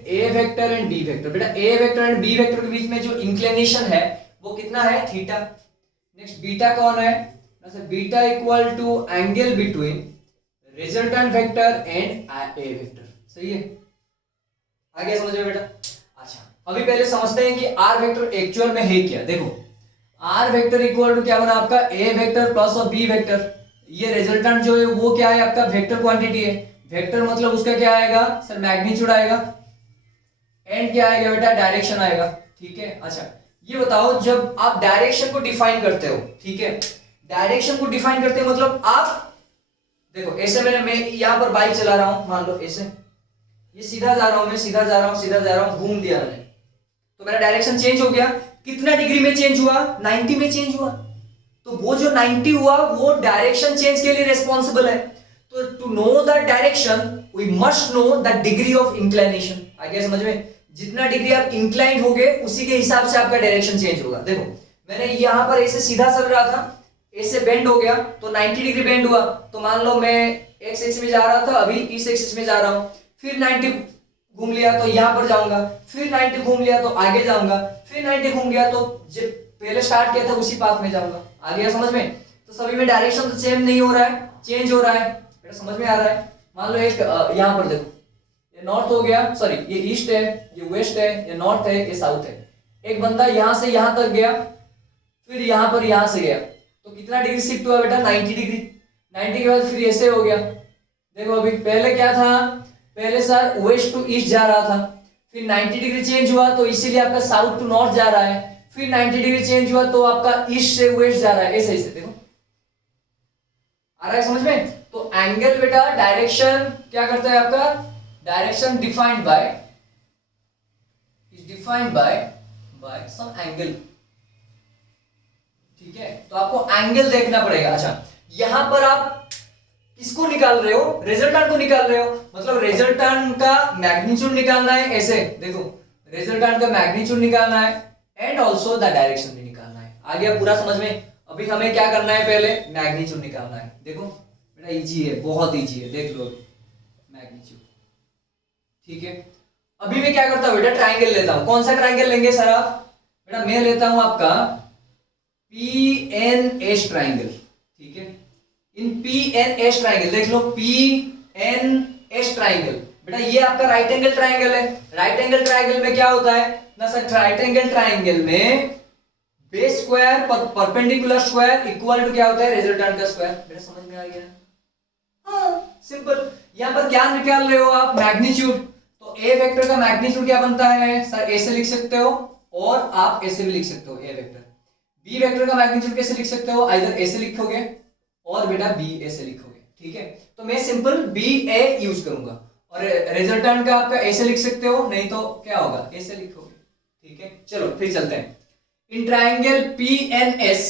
A vector and B vector. बेटा A vector and B vector के बीच में जो इंक्लिनेशन है वो कितना है, थीटा। नेक्स्ट बीटा कौन है, beta equal to angle between resultant vector and A vector. सही है? आगे समझ में बेटा? अच्छा अभी पहले समझते हैं कि आर वेक्टर एक्चुअल में है क्या। देखो आर वेक्टर इक्वल टू क्या बना आपका, a vector plus of B vector. ये रिजल्टेंट जो है वो क्या है आपका, वेक्टर क्वांटिटी है। वेक्टर मतलब उसका क्या आएगा सर, मैग्नीट्यूड आएगा, एंड क्या आएगा बेटा, डायरेक्शन आएगा, ठीक है। अच्छा ये बताओ, जब आप डायरेक्शन को डिफाइन करते हो, ठीक है, डायरेक्शन को डिफाइन करते हो मतलब आप देखो ऐसे मैं यहां पर बाइक चला रहा हूं, मान लो ऐसे, ये सीधा जा रहा हूं, मैं सीधा जा रहा हूं, घूम दिया मैंने, तो मेरा डायरेक्शन चेंज हो गया। कितना डिग्री में चेंज हुआ, 90 में चेंज हुआ। तो वो जो 90 हुआ वो डायरेक्शन चेंज के लिए रिस्पॉन्सिबल है। तो to know the direction we must know the degree of inclination. आ गया समझ में? जितना डिग्री आप इंक्लाइन होगे उसी के हिसाब से आपका डायरेक्शन चेंज होगा। देखो मैंने यहां पर ऐसे सीधा चल रहा था, ऐसे बेंड हो गया तो 90 डिग्री बेंड हुआ। तो मान लो मैं एक्स एक्सिस में जा रहा था, अभी इस एक्सिस में जा रहा हूं, फिर 90 घूम लिया तो यहां पर जाऊंगा, फिर 90 घूम लिया तो आगे जाऊंगा, फिर 90 घूम गया तो जब पहले स्टार्ट किया था उसी पाथ में जाऊंगा। आ गया समझ में? तो सभी में डायरेक्शन तो सेम नहीं हो रहा है, चेंज हो रहा है। बेटा समझ में आ रहा है? मान लो एक यहां पर देखो, ये नॉर्थ हो गया, सॉरी ये ईस्ट है, ये वेस्ट है, ये नॉर्थ है, ये साउथ है। एक बंदा यहां से यहां तक गया, फिर यहां से गया, तो कितना डिग्री शिफ्ट हुआ बेटा? 90 डिग्री। 90 के बाद फिर ऐसे हो गया। देखो अभी पहले क्या था, पहले सर वेस्ट टू ईस्ट जा रहा था, फिर 90 डिग्री चेंज हुआ तो इसीलिए आपका साउथ टू नॉर्थ जा रहा है, फिर 90 डिग्री चेंज हुआ तो आपका ईस्ट से वेस्ट जा रहा है। ऐसे ऐसे देखो आ रहा है समझ में? तो एंगल बेटा डायरेक्शन क्या करता है आपका? Direction defined by some angle. ठीक है, तो आपको एंगल देखना पड़ेगा। अच्छा यहां पर आप किसको निकाल रहे हो? रिजल्टेंट को निकाल रहे हो, मतलब रिजल्टेंट का मैग्नीट्यूड निकालना है। ऐसे देखो रिजल्टेंट का मैग्नीट्यूड निकालना है एंड ऑल्सो द डायरेक्शन भी निकालना है। आ गया पूरा समझ में? अभी हमें क्या करना है? पहले मैग्नीट्यूड निकालना है। देखो बेटा इजी है, बहुत इजी है, देख लो मैग्नीट्यूड। ठीक है, अभी मैं क्या करता हूं बेटा? ट्राइंगल लेता हूं। कौन सा ट्राइंगल लेंगे सर आप? बेटा मैं लेता हूं आपका PNS ट्राइंगल। ठीक है, इन PNS ट्राइंगल देख लो, PNS ट्राइंगल। बेटा ये आपका राइट एंगल ट्राइंगल है। राइट एंगल ट्राइंगल में क्या होता है ना सर? राइट एंगल ट्राइंगल में base square perpendicular square equal to क्या होता है? रिजल्टेंट का स्क्वायर। बेटा समझ में आ गया? हाँ सिंपल। यहां पर क्या निकाल रहे हो आप? मैग्नीट्यूड। तो ए वेक्टर का मैग्नीट्यूड क्या बनता है सर? ऐसे लिख सकते हो और आप ऐसे भी लिख सकते हो ए वेक्टर। बी वेक्टर का मैग्नीट्यूड कैसे लिख सकते हो? आइदर ऐसे लिखोगे और बेटा बी ऐसे लिखोगे। ठीक है, तो मैं सिंपल बी ए यूज करूंगा और रिजल्टेंट का आपका ऐसे लिख सकते हो, नहीं तो क्या होगा? ऐसे लिखोगे। ठीक है, चलो फिर चलते हैं। इन ट्राइंगल PNS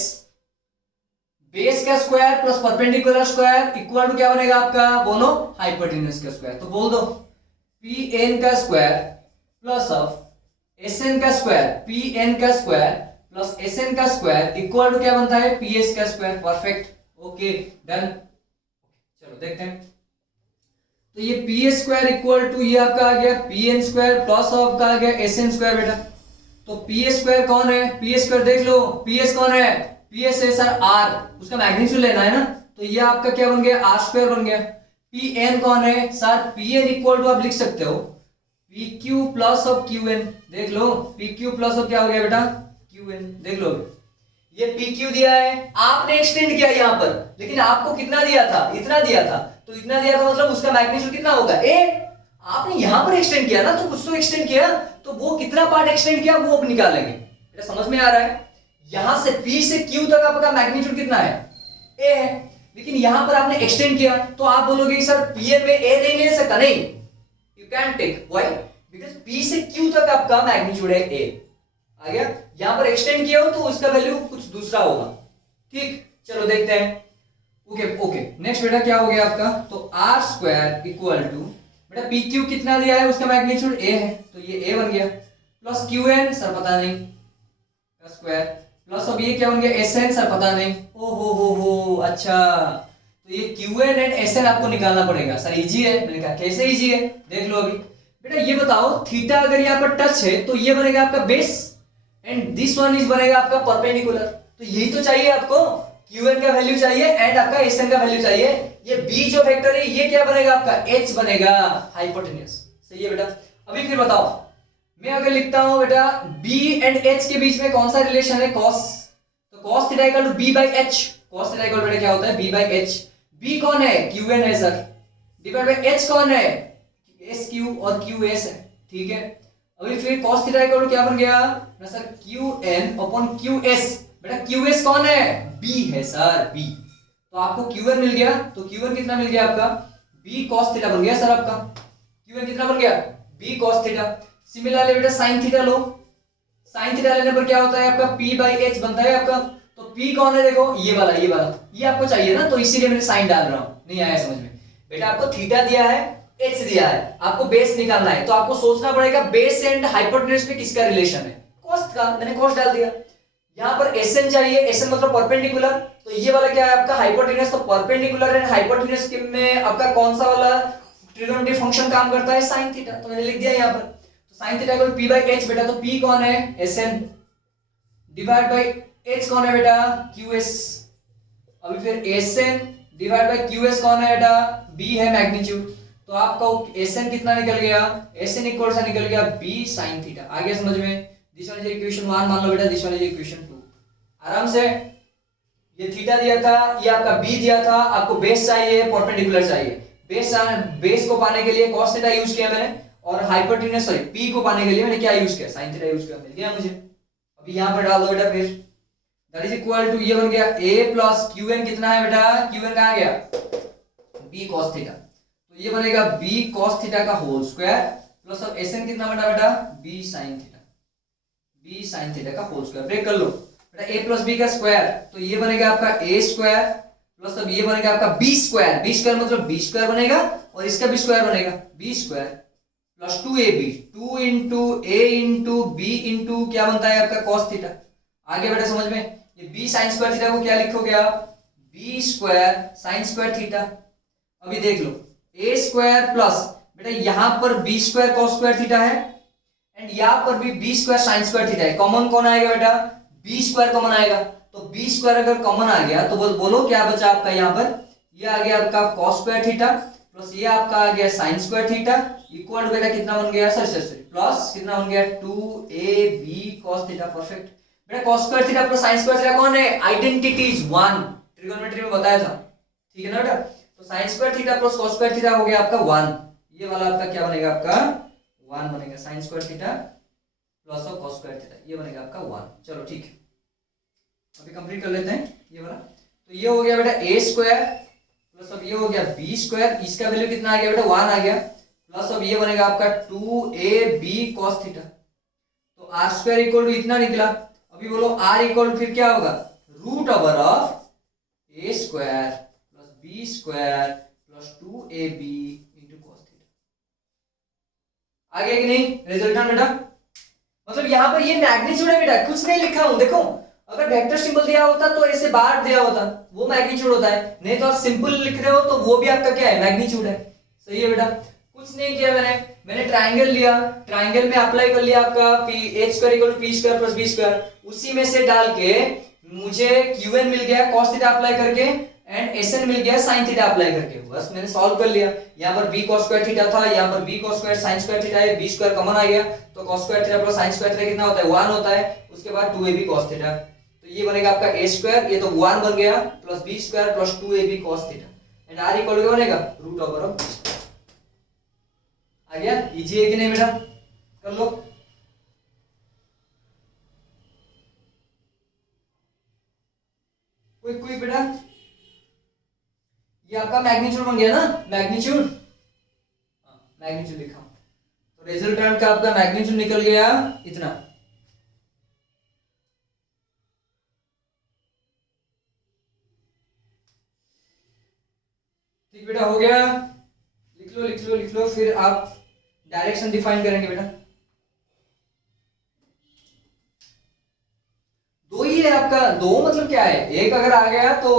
बेस का square plus perpendicular square equal to क्या बनेगा आपका? बोलो हाइपोटेन्यूज का स्क्वायर। तो बोल दो PN का स्क्वायर प्लस ऑफ SN का स्क्वायर, PN का स्क्वायर प्लस SN का स्क्वायर इक्वल टू क्या बनता है? PS का स्क्वायर। Perfect, okay done. चलो देखते हैं। तो ये PS स्क्वायर इक्वल टू ये आपका आ गया PN स्क्वायर प्लस आपका आ गया SN स्क्वायर। बेटा तो PS स्क्वायर कौन है? PS स्क्वायर देख लो, PS कौन है? PS है सर R, उसका मैग्नीट्यूड लेना है ना, तो ये आपका क्या बन गया? R स्क्वायर बन गया। PN कौन है सर? PN इक्वल टू आप लिख सकते हो PQ प्लस ऑफ QN। देख लो PQ प्लस ऑफ क्या हो गया बेटा? QN। देख लो ये PQ दिया है, आपने एक्सटेंड किया यहां पर, लेकिन आपको कितना दिया था? इतना दिया था। तो इतना दिया था मतलब उसका मैग्नीट्यूड कितना होगा? ए। आपने यहां पर एक्सटेंड किया ना, तो कुछ तो एक्सटेंड किया, तो वो कितना पार्ट एक्सटेंड किया वो अब निकालेंगे। बेटा समझ में आ रहा है? यहां से P से Q तक आपका मैग्नीट्यूड कितना है? A है, लेकिन यहां पर आपने एक्सटेंड किया तो आप बोलोगे कि सर PN में A नहीं ले सकता। नहीं, you can take, why? Because P से Q तक आपका मैग्नीट्यूड है A। आ गया? यहां पर एक्सटेंड किया हो तो उसका वैल्यू कुछ दूसरा होगा। ठीक, चलो देखते हैं। ओके नेक्स्ट बेटा क्या हो गया आपका? तो R स्क्वायर इक्वल टू बेटा PQ कितना दिया है? उसका मैग्नीट्यूड A है, तो ये A बन गया प्लस QN सर पता नहीं का स्क्वायर प्लस अब ये क्या बन गया? SN सर पता नहीं। ओ हो अच्छा, तो ये QN एंड SN आपको निकालना पड़ेगा। सर इजी है। मैंने कहा कैसे इजी है? देख लो अभी। बेटा ये बताओ थीटा अगर यहाँ पर टच है तो ये बनेगा आपका base and this one is बनेगा आपका परपेंडिकुलर। तो यही तो चाहिए आपको, QN का वैल्यू चाहिए एंड आपका SN का वैल्यू चाहिए। ये B जो वेक्टर है ये क्या बनेगा आपका? H बनेगा, हाइपोटेन्यूज। सही है बेटा। अभी फिर बताओ, मैं अगर लिखता हूं बेटा B एंड H के बीच में कौन सा रिलेशन है? cos। तो cos theta equal to B by H। cos theta equal बेटा क्या होता है? B by H। B कौन है? QN है सर, डिवाइड बाई H कौन है? SQ और QS है। ठीक है, अभी फिर cos थीटा इक्वल टू क्या बन गया ना सर? QN upon QS। बेटा QS कौन है? B है सर, B। तो आपको QN मिल गया, तो QN कितना मिल गया आपका? B cos थीटा बन गया सर आपका। QN कितना बन गया? B cos theta. सिमिलरली बेटा sin थीटा लो, sin थीटा लेने पर क्या होता है आपका? P बाई H बनता है आपका। तो P कौन है देखो, ये वाला ये आपको चाहिए ना, तो इसीलिए मैंने साइन डाल रहा हूं। नहीं आया समझ में बेटा? आपको थीटा दिया है, h दिया है, आपको बेस निकालना है, तो आपको सोचना पड़ेगा बेस एंड हाइपोटेन्यूज में किसका रिलेशन है, कॉस का। मैंने कॉस डाल दिया। यहाँ पर SN चाहिए, SN मतलब परपेंडिकुलर, तो ये वाला क्या है आपका हाइपोटेन्यूज, तो परपेंडिकुलर एंड हाइपोटेन्यूज में आपका कौन सा वाला ट्रिग्नोमेट्री फंक्शन काम करता है, साइन थीटा। तो मैंने लिख दिया यहाँ पर, तो साइन थीटा इक्वल p/h बेटा, तो p कौन है, SN डिवाइड बाय h कौन है बेटा, QS। अभी फिर SN डिवाइड बाय QS कौन है बेटा, b है मैग्नीट्यूड। तो आपका SN कितना निकल गया, SN इक्वल सा निकल गया b sin थीटा। आ गया समझ में? दिस वन इज इक्वेशन 1 मान लो बेटा, दिस वन इज इक्वेशन 2। आराम से, ये थीटा दिया था, ये आपका b दिया था, आपको बेस चाहिए, परपेंडिकुलर चाहिए। बेस को पाने के लिए cos थीटा यूज किया मैंने, और हाइपोटेन्यूज सॉरी p को पाने के लिए मैंने क्या यूज किया, sin थीटा यूज किया। मिल गया मुझे। अभी यहां पर डाल दो बेटा, फिर दैट इज इक्वल टू, ये बन गया a प्लस qn। कितना है बेटा, qn कहां गया, b cos थीटा। तो ये बनेगा b cos थीटा का होल स्क्वायर प्लस अब SN कितना बना बेटा, b sin theta, b sin theta का होल स्क्वायर। ब्रेक कर लो बेटा, a प्लस b का स्क्वायर, तो ये बनेगा आपका a स्क्वायर प्लस अब ये बनेगा आपका b स्क्वायर। b स्क्वायर मतलब b स्क्वायर बनेगा, और इसका भी स्क्वायर बनेगा, b square plus 2ab, 2 into a into b into क्या बनता है आपका cos थीटा। आगे बेटा समझ में, ये b sin स्क्वायर थीटा को क्या लिखोगे आप, b square sin square theta. अभी देख लो, a स्क्वायर प्लस बेटा यहां पर b square cos square theta है, एंड यहां पर भी b square sin square theta है। कॉमन कौन आएगा बेटा, b स्क्वायर कॉमन आएगा। तो b स्क्वायर अगर कॉमन आ गया तो बोलो क्या बचा आपका, यहां पर ये आ गया आपका cos स्क्वायर थीटा प्लस ये आपका आ गया sin square theta equal to बेटा कितना बन गया, सर प्लस कितना बन गया, 2ab cos थीटा। परफेक्ट बेटा, cos square theta plus sin square theta कौन है, आइडेंटिटीज 1 ट्रिगोनोमेट्री में बताया था, ठीक है ना बेटा। तो sin square theta plus cos square theta हो गया आपका 1। ये वाला आपका क्या बनेगा, आपका 1 बनेगा, sin square theta plus cos square theta, ये बनेगा आपका 1। चलो ठीक है, अभी कंप्लीट कर लेते हैं ये वाला। तो ये हो गया बेटा a स्क्वायर प्लस अब ये हो गया b स्क्वायर, इसका वैल्यू कितना आ गया बेटा, 1 आ गया, प्लस अब ये बनेगा आपका 2ab cos थीटा। तो r स्क्वायर इक्वल टू इतना निकला। अभी बोलो r इक्वल टू फिर क्या होगा, root over of a square plus b square plus 2ab into cos theta. आ गया कि नहीं रिजल्टेंट बेटा? मतलब यहाँ पर ये मैग्नीट्यूड है बेटा, कुछ नहीं लिखा हूं। देखो अगर वेक्टर सिंबल दिया होता तो ऐसे बार दिया होता, वो मैग्नीट्यूड होता है, नहीं तो आप सिंपल लिख रहे हो तो वो भी आपका क्या है, मैग्नीट्यूड है। सही है बेटा, कुछ नहीं किया मैंने ट्राइंगल लिया, ट्राइंगल में अप्लाई कर लिया आपका h square equal to p square plus b square, उसी में से डाल के मुझे qn मिल गया cos थीटा अप्लाई करके, एंड SN मिल गया sin थीटा अप्लाई करके, बस मैंने सॉल्व कर लिया। यहाँ पर b cos स्क्वायर थीटा था, यहाँ पर b cos square sin square theta है, b स्क्वायर कॉमन आ गया, तो cos square theta plus sin square theta कितना होता है, 1 होता है। उसके बाद 2ab cos थीटा, तो ये बनेगा आपका a स्क्वायर, ये तो 1 बन गया, plus b square plus 2ab cos theta, and r equal to बनेगा रूट ओवर ऑफ। आ गया, इजी है कि नहीं बेटा, कर लो। क्विक बेटा, ये आपका मैग्नीट्यूड बन गया ना, मैग्नीट्यूड लिखा, तो रिजल्टेंट का आपका मैग्नीट्यूड निकल गया इतना। ठीक बेटा, हो गया, लिख लो फिर आप डायरेक्शन डिफाइन करेंगे बेटा। दो ही है आपका, दो मतलब क्या है, एक अगर आ गया तो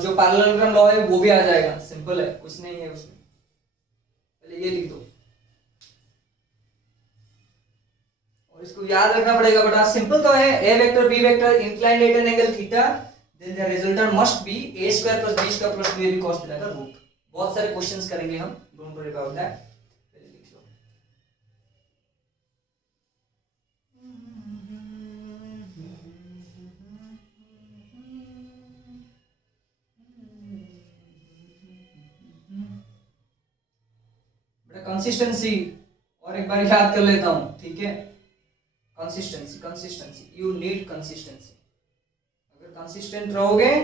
जो पैरेललोग्राम लॉ है वो भी आ जाएगा, सिंपल है, कुछ नहीं है उसमें। पहले ये लिख दो और इसको याद रखना पड़ेगा बेटा, सिंपल तो है, a vector b vector inclined at an angle theta, then the resultant must be a square plus b square plus 2ab cos theta का रूट। बहुत सारे क्वेश्चंस करेंगे हम, डोंट वरी अबाउट दैट। पहले लिख लो। बेटा कंसिस्टेंसी और एक बार याद कर लेता हूं, ठीक है। Consistency, you need consistency. अगर कंसिस्टेंट रहोगे,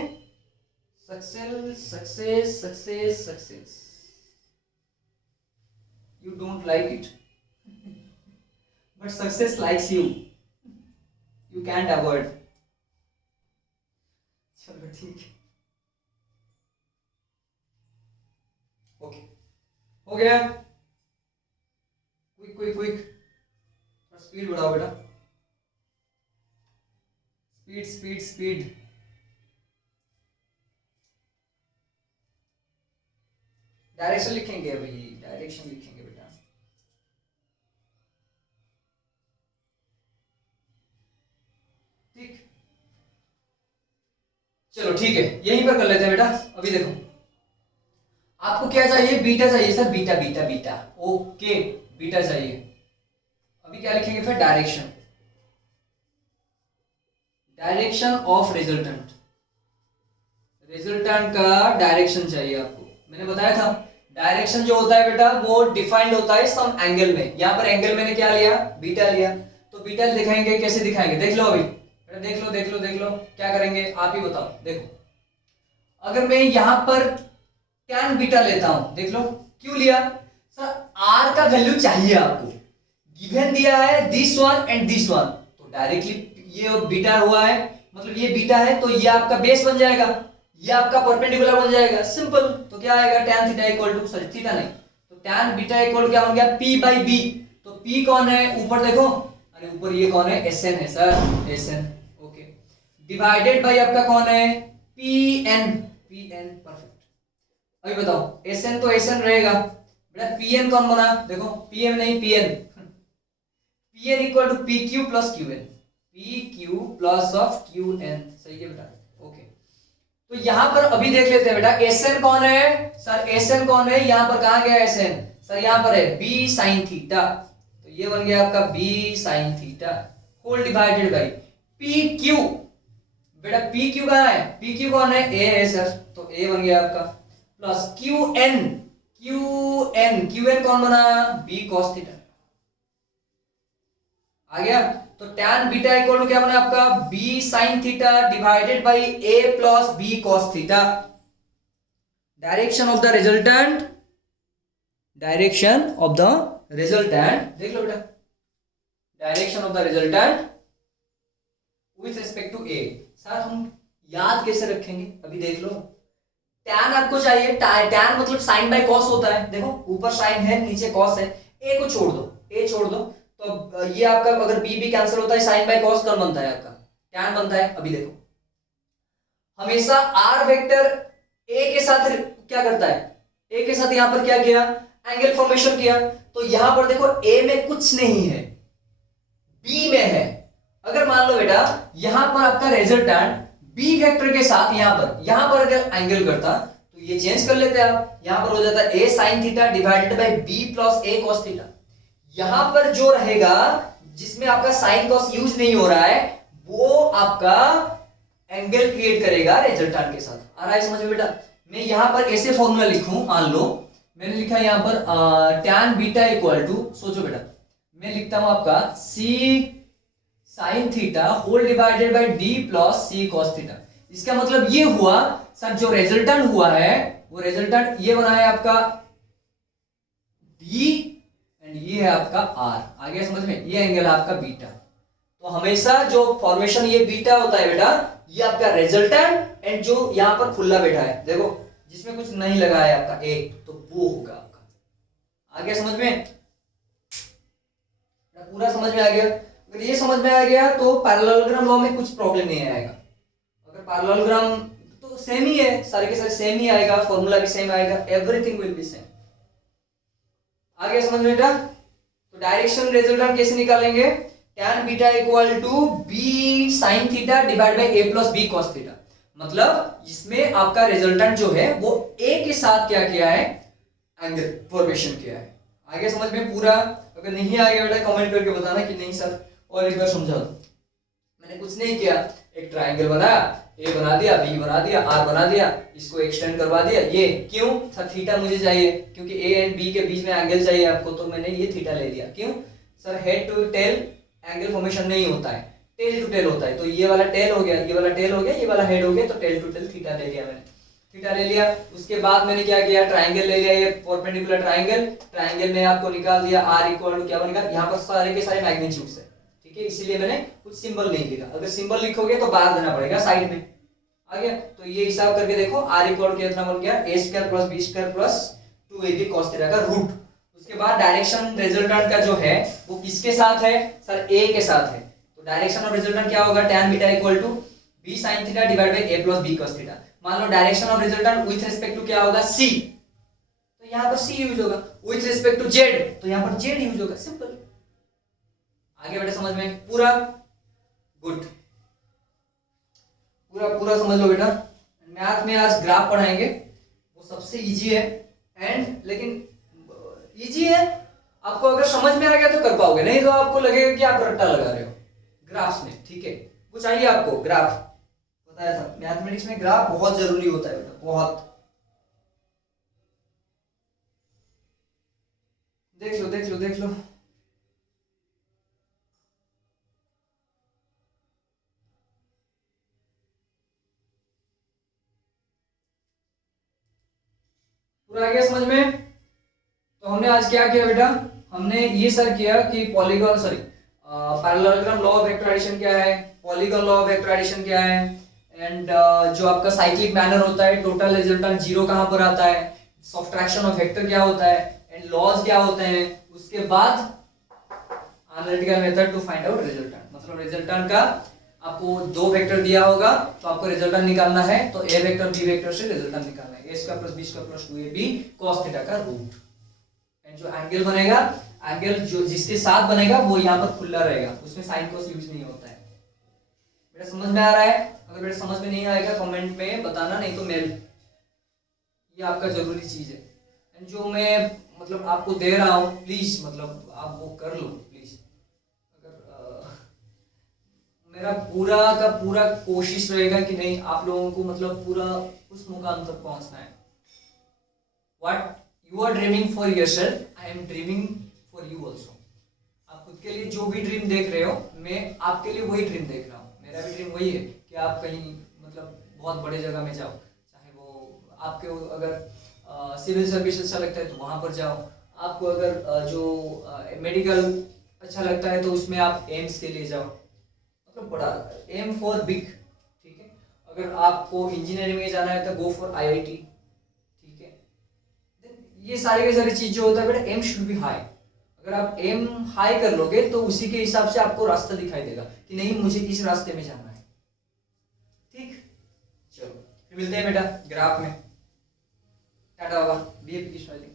success, you don't like it but success likes you, you can't avoid। चलो ठीक है, ओके, हो गया। क्विक क्विक क्विक, स्पीड बढ़ाओ बेटा, स्पीड स्पीड स्पीड। डायरेक्शन लिखेंगे अभी, डायरेक्शन लिखेंगे बेटा। ठीक, चलो ठीक है, यहीं पर कर लेते हैं बेटा। अभी देखो, आपको क्या चाहिए? बीटा चाहिए sir, beta beta beta, okay, beta चाहिए। अभी क्या लिखेंगे फिर? Direction, direction of resultant, resultant का डायरेक्शन चाहिए आपको। मैंने बताया था डायरेक्शन जो होता है बेटा वो डिफाइंड होता है सम एंगल में। यहां पर एंगल मैंने क्या लिया? बीटा लिया। तो बीटा दिखाएंगे, कैसे दिखाएंगे? देख लो अभी बेटा, देख लो देख लो देख लो, क्या करेंगे आप ही बताओ। देखो, अगर मैं यहां पर tan बीटा लेता हूं, देख लो, क्यों लिया सर? r का वैल्यू चाहिए आपको, गिवन दिया है this one and this one, तो डायरेक्टली ये बीटा हुआ है, मतलब ये बीटा है, तो ये आपका बेस बन जाएगा, ये आपका परपेंडिकुलर बन जाएगा, सिंपल। तो क्या आएगा? tan theta equal to, sorry theta नहीं, तो tan बीटा इक्वल टू क्या बन गया? p by b। तो p कौन है? ऊपर देखो, अरे ऊपर ये कौन है? sn है sir, sn, okay, divided by आपका कौन है? pn, pn, perfect. अभी बताओ, sn तो sn रहेगा बेटा, pn कौन बना? देखो, pm नहीं, pn, pn equal to pq plus qn, pq plus of qn, सही है बेटा, ओके। तो यहां पर अभी देख लेते हैं बेटा, sn कौन है सर? sn कौन है? यहां पर कहां गया sn सर? यहां पर है b sin थीटा, तो ये बन गया आपका b sin theta whole divided by pq। बेटा pq कहां है? pq कौन है? a है सर, तो a बन गया आपका, प्लस qn, qn कौन बना? b cos थीटा, आ गया। तो tan बीटा इक्वल टू क्या बना आपका? b sin theta divided by a plus b cos theta. Direction of the resultant, direction of the resultant, देख लो बेटा, direction of the resultant with respect to a। Sir हम याद कैसे रखेंगे? अभी देख लो, tan आपको चाहिए, tan मतलब sin बाय cos होता है, देखो ऊपर sin है नीचे cos है, a को छोड़ दो, a छोड़ दो, तो ये आपका अगर b भी कैंसिल होता है, sin बाय cos कौन बनता है? आपका tan बनता है। अभी देखो, हमेशा r वेक्टर a के साथ क्या करता है? a के साथ यहां पर क्या किया? एंगल फॉर्मेशन किया। तो यहां पर देखो a में कुछ नहीं है, b में है। अगर मान लो बेटा यहां पर आपका रिजल्टेंट b वेक्टर के साथ यहां पर अगर एंगल करता, तो ये चेंज कर लेते आप, यहां पर हो जाता a sin theta divided by b plus a cos theta. यहां पर जो रहेगा जिसमें आपका साइन कॉस यूज नहीं हो रहा है, वो आपका एंगल क्रिएट करेगा रिजल्टेंट के साथ। आ रहा है समझ में बेटा? मैं यहां पर ऐसे फॉर्मूला लिखूं, मान लो मैंने लिखा यहां पर tan बीटा इक्वल टू, सोचो बेटा, मैं लिखता हूं आपका c sin theta whole divided by d plus c cos theta. इसका मतलब ये हुआ सर, जो रिजल्टेंट हुआ है वो रिजल्टेंट ये बना है आपका d एंड ये है आपका r। आ गया समझ में? ये एंगल है आपका बीटा। तो हमेशा जो फॉर्मेशन ये बीटा होता है बेटा, ये आपका रिजल्टेंट एंड जो यहां पर खुला बैठा है, देखो जिसमें कुछ नहीं लगा है आपका a, तो वो होगा आपका। आ गया समझ में? पूरा समझ में आ गया? अगर ये समझ में आ गया तो पैरेललोग्राम लॉ में कुछ प्रॉब्लम नहीं आएगा। अगर पैरेललोग्राम तो सेम ही है, सारे के सारे सेम ही आएगा, फॉर्मूला भी सेम आएगा, एवरीथिंग विल बी सेम। आ गया समझ में बेटा? तो डायरेक्शन रिजल्टेंट कैसे निकालेंगे? tan beta equal to b sin theta divide by a plus b cos theta. मतलब इसमें आपका रिजल्टेंट जो है वो a के साथ क्या किया है? एंगल फॉर्मेशन किया है। आ गया समझ में पूरा? अगर नहीं आ गया बेटा कमेंट करके बताना कि नहीं सर और एक बार समझा दो। मैंने कुछ नहीं किया, एक ट्रायंगल बनाया, a बना दिया, b बना दिया, r बना दिया, इसको एक्सटेंड करवा दिया। ये क्यों सर? थीटा मुझे चाहिए, क्योंकि a एंड b के बीच में एंगल चाहिए आपको, तो मैंने ये थीटा ले लिया। क्यों sir? Head to tail angle formation नहीं होता है, टेल टू टेल होता है। तो ये वाला टेल हो गया, ये वाला टेल हो गया, ये वाला हेड हो गया, तो टेल टू टेल थीटा ले लिया मैंने, थीटा ले लिया। उसके बाद मैंने क्या किया? ट्रायंगल ले लिया, ये परपेंडिकुलर ट्रायंगल, ट्रायंगल में आपको निकाल दिया r इक्वल टू क्या बनेगा? यहाँ पर सारे के सारे मैग्नीट्यूड्स है, ठीक है, इसीलिए मैंने कुछ सिंबल नहीं लिखा। अगर सिंबल लिखोगे तो बाहर देना पड़ेगा साइड में। आ गया। तो ये हिसाब करके देखो आर इक्वल कितना बन गया, a square plus b square plus 2ab cos theta का रूट। उसके बाद डायरेक्शन रिजल्टेंट का जो है वो किसके साथ है सर, ए के साथ है। तो डायरेक्शन ऑफ रिजल्टेंट क्या होगा, tan beta equal to b sin theta divide by a plus b cos theta. मान लो direction of resultant with respect to क्या होगा, c, तो यहां पर c यूज होगा। विथ रिस्पेक्ट टू z तो यहां पर z यूज होगा, सिंपल। आगे बेटा समझ में पूरा, गुड, पूरा पूरा समझ लो बेटा। मैथ में आज ग्राफ पढ़ाएंगे, वो सबसे इजी है एंड लेकिन इजी है, आपको अगर समझ में आ गया तो कर पाओगे, नहीं तो आपको लगेगा कि आप रट्टा लगा रहे हो ग्राफ्स में, ठीक है। कुछ चाहिए आपको ग्राफ, बताया था मैथमेटिक्स में ग्राफ बहुत जरूरी होता है बेटा, बहुत। देख लो देख लो देख लो, पूरा आ गया समझ में। तो हमने आज क्या किया बेटा, हमने ये सर किया कि polygon sorry parallelogram law of vector addition क्या है, polygon law of vector addition क्या है, एंड जो आपका साइक्लिक मैनर होता है, टोटल रिजल्टेंट जीरो कहां पर आता है, सब्ट्रैक्शन ऑफ वेक्टर क्या होता है, एंड लॉज क्या होते हैं। उसके बाद analytical method to find out resultant, मतलब रिजल्टेंट का आपको दो वेक्टर दिया होगा तो आपको रिजल्टेंट निकालना है, तो ए वेक्टर बी वेक्टर से रिजल्टेंट निकालना है, a square plus b square plus 2ab cos theta का रूट। एंड जो एंगल बनेगा, एंगल जो जिसके साथ बनेगा वो यहाँ पर खुला रहेगा, उसमें साइन कोस यूज नहीं होता है। बेटा समझ में आ रहा है, अगर बेटा समझ में नहीं आएगा कमेंट में बताना, नहीं तो मेल, ये आपका जरूरी चीज है। एंड जो मैं मतलब आपको दे रहा हूँ प्लीज मतलब आप वो कर लो प्लीज। अगर मेरा पूरा का पूरा कोशिश रहेगा कि नहीं आप लोगों को मतलब पूरा उस मुकाम तक पहुंचना है। What you are dreaming for yourself, I am dreaming for you also. आप खुद के लिए जो भी ड्रीम देख रहे हो, मैं आपके लिए वही ड्रीम देख रहा हूँ। मेरा भी ड्रीम वही है कि आप कहीं मतलब बहुत बड़े जगह में जाओ, चाहे वो आपके अगर सिविल सर्विस अच्छा लगता है तो वहां पर जाओ, आपको अगर जो मेडिकल अच्छा लगता है तो उसमें आप एम्स के लिए जाओ, मतलब बड़ा एम फॉर बिग, ठीक है। अगर आपको इंजीनियरिंग में जाना है तो गो फॉर आईआईटी, ठीक है। ये सारे के सारी चीज जो होता है बेटा, एम शुड बी हाई। अगर आप एम हाई कर लोगे तो उसी के हिसाब से आपको रास्ता दिखाई देगा कि नहीं मुझे इस रास्ते में जाना है, ठीक। चलो फिर मिलते हैं बेटा ग्राफ में, टाटा बाबा, बीएपी की स्माइलिंग।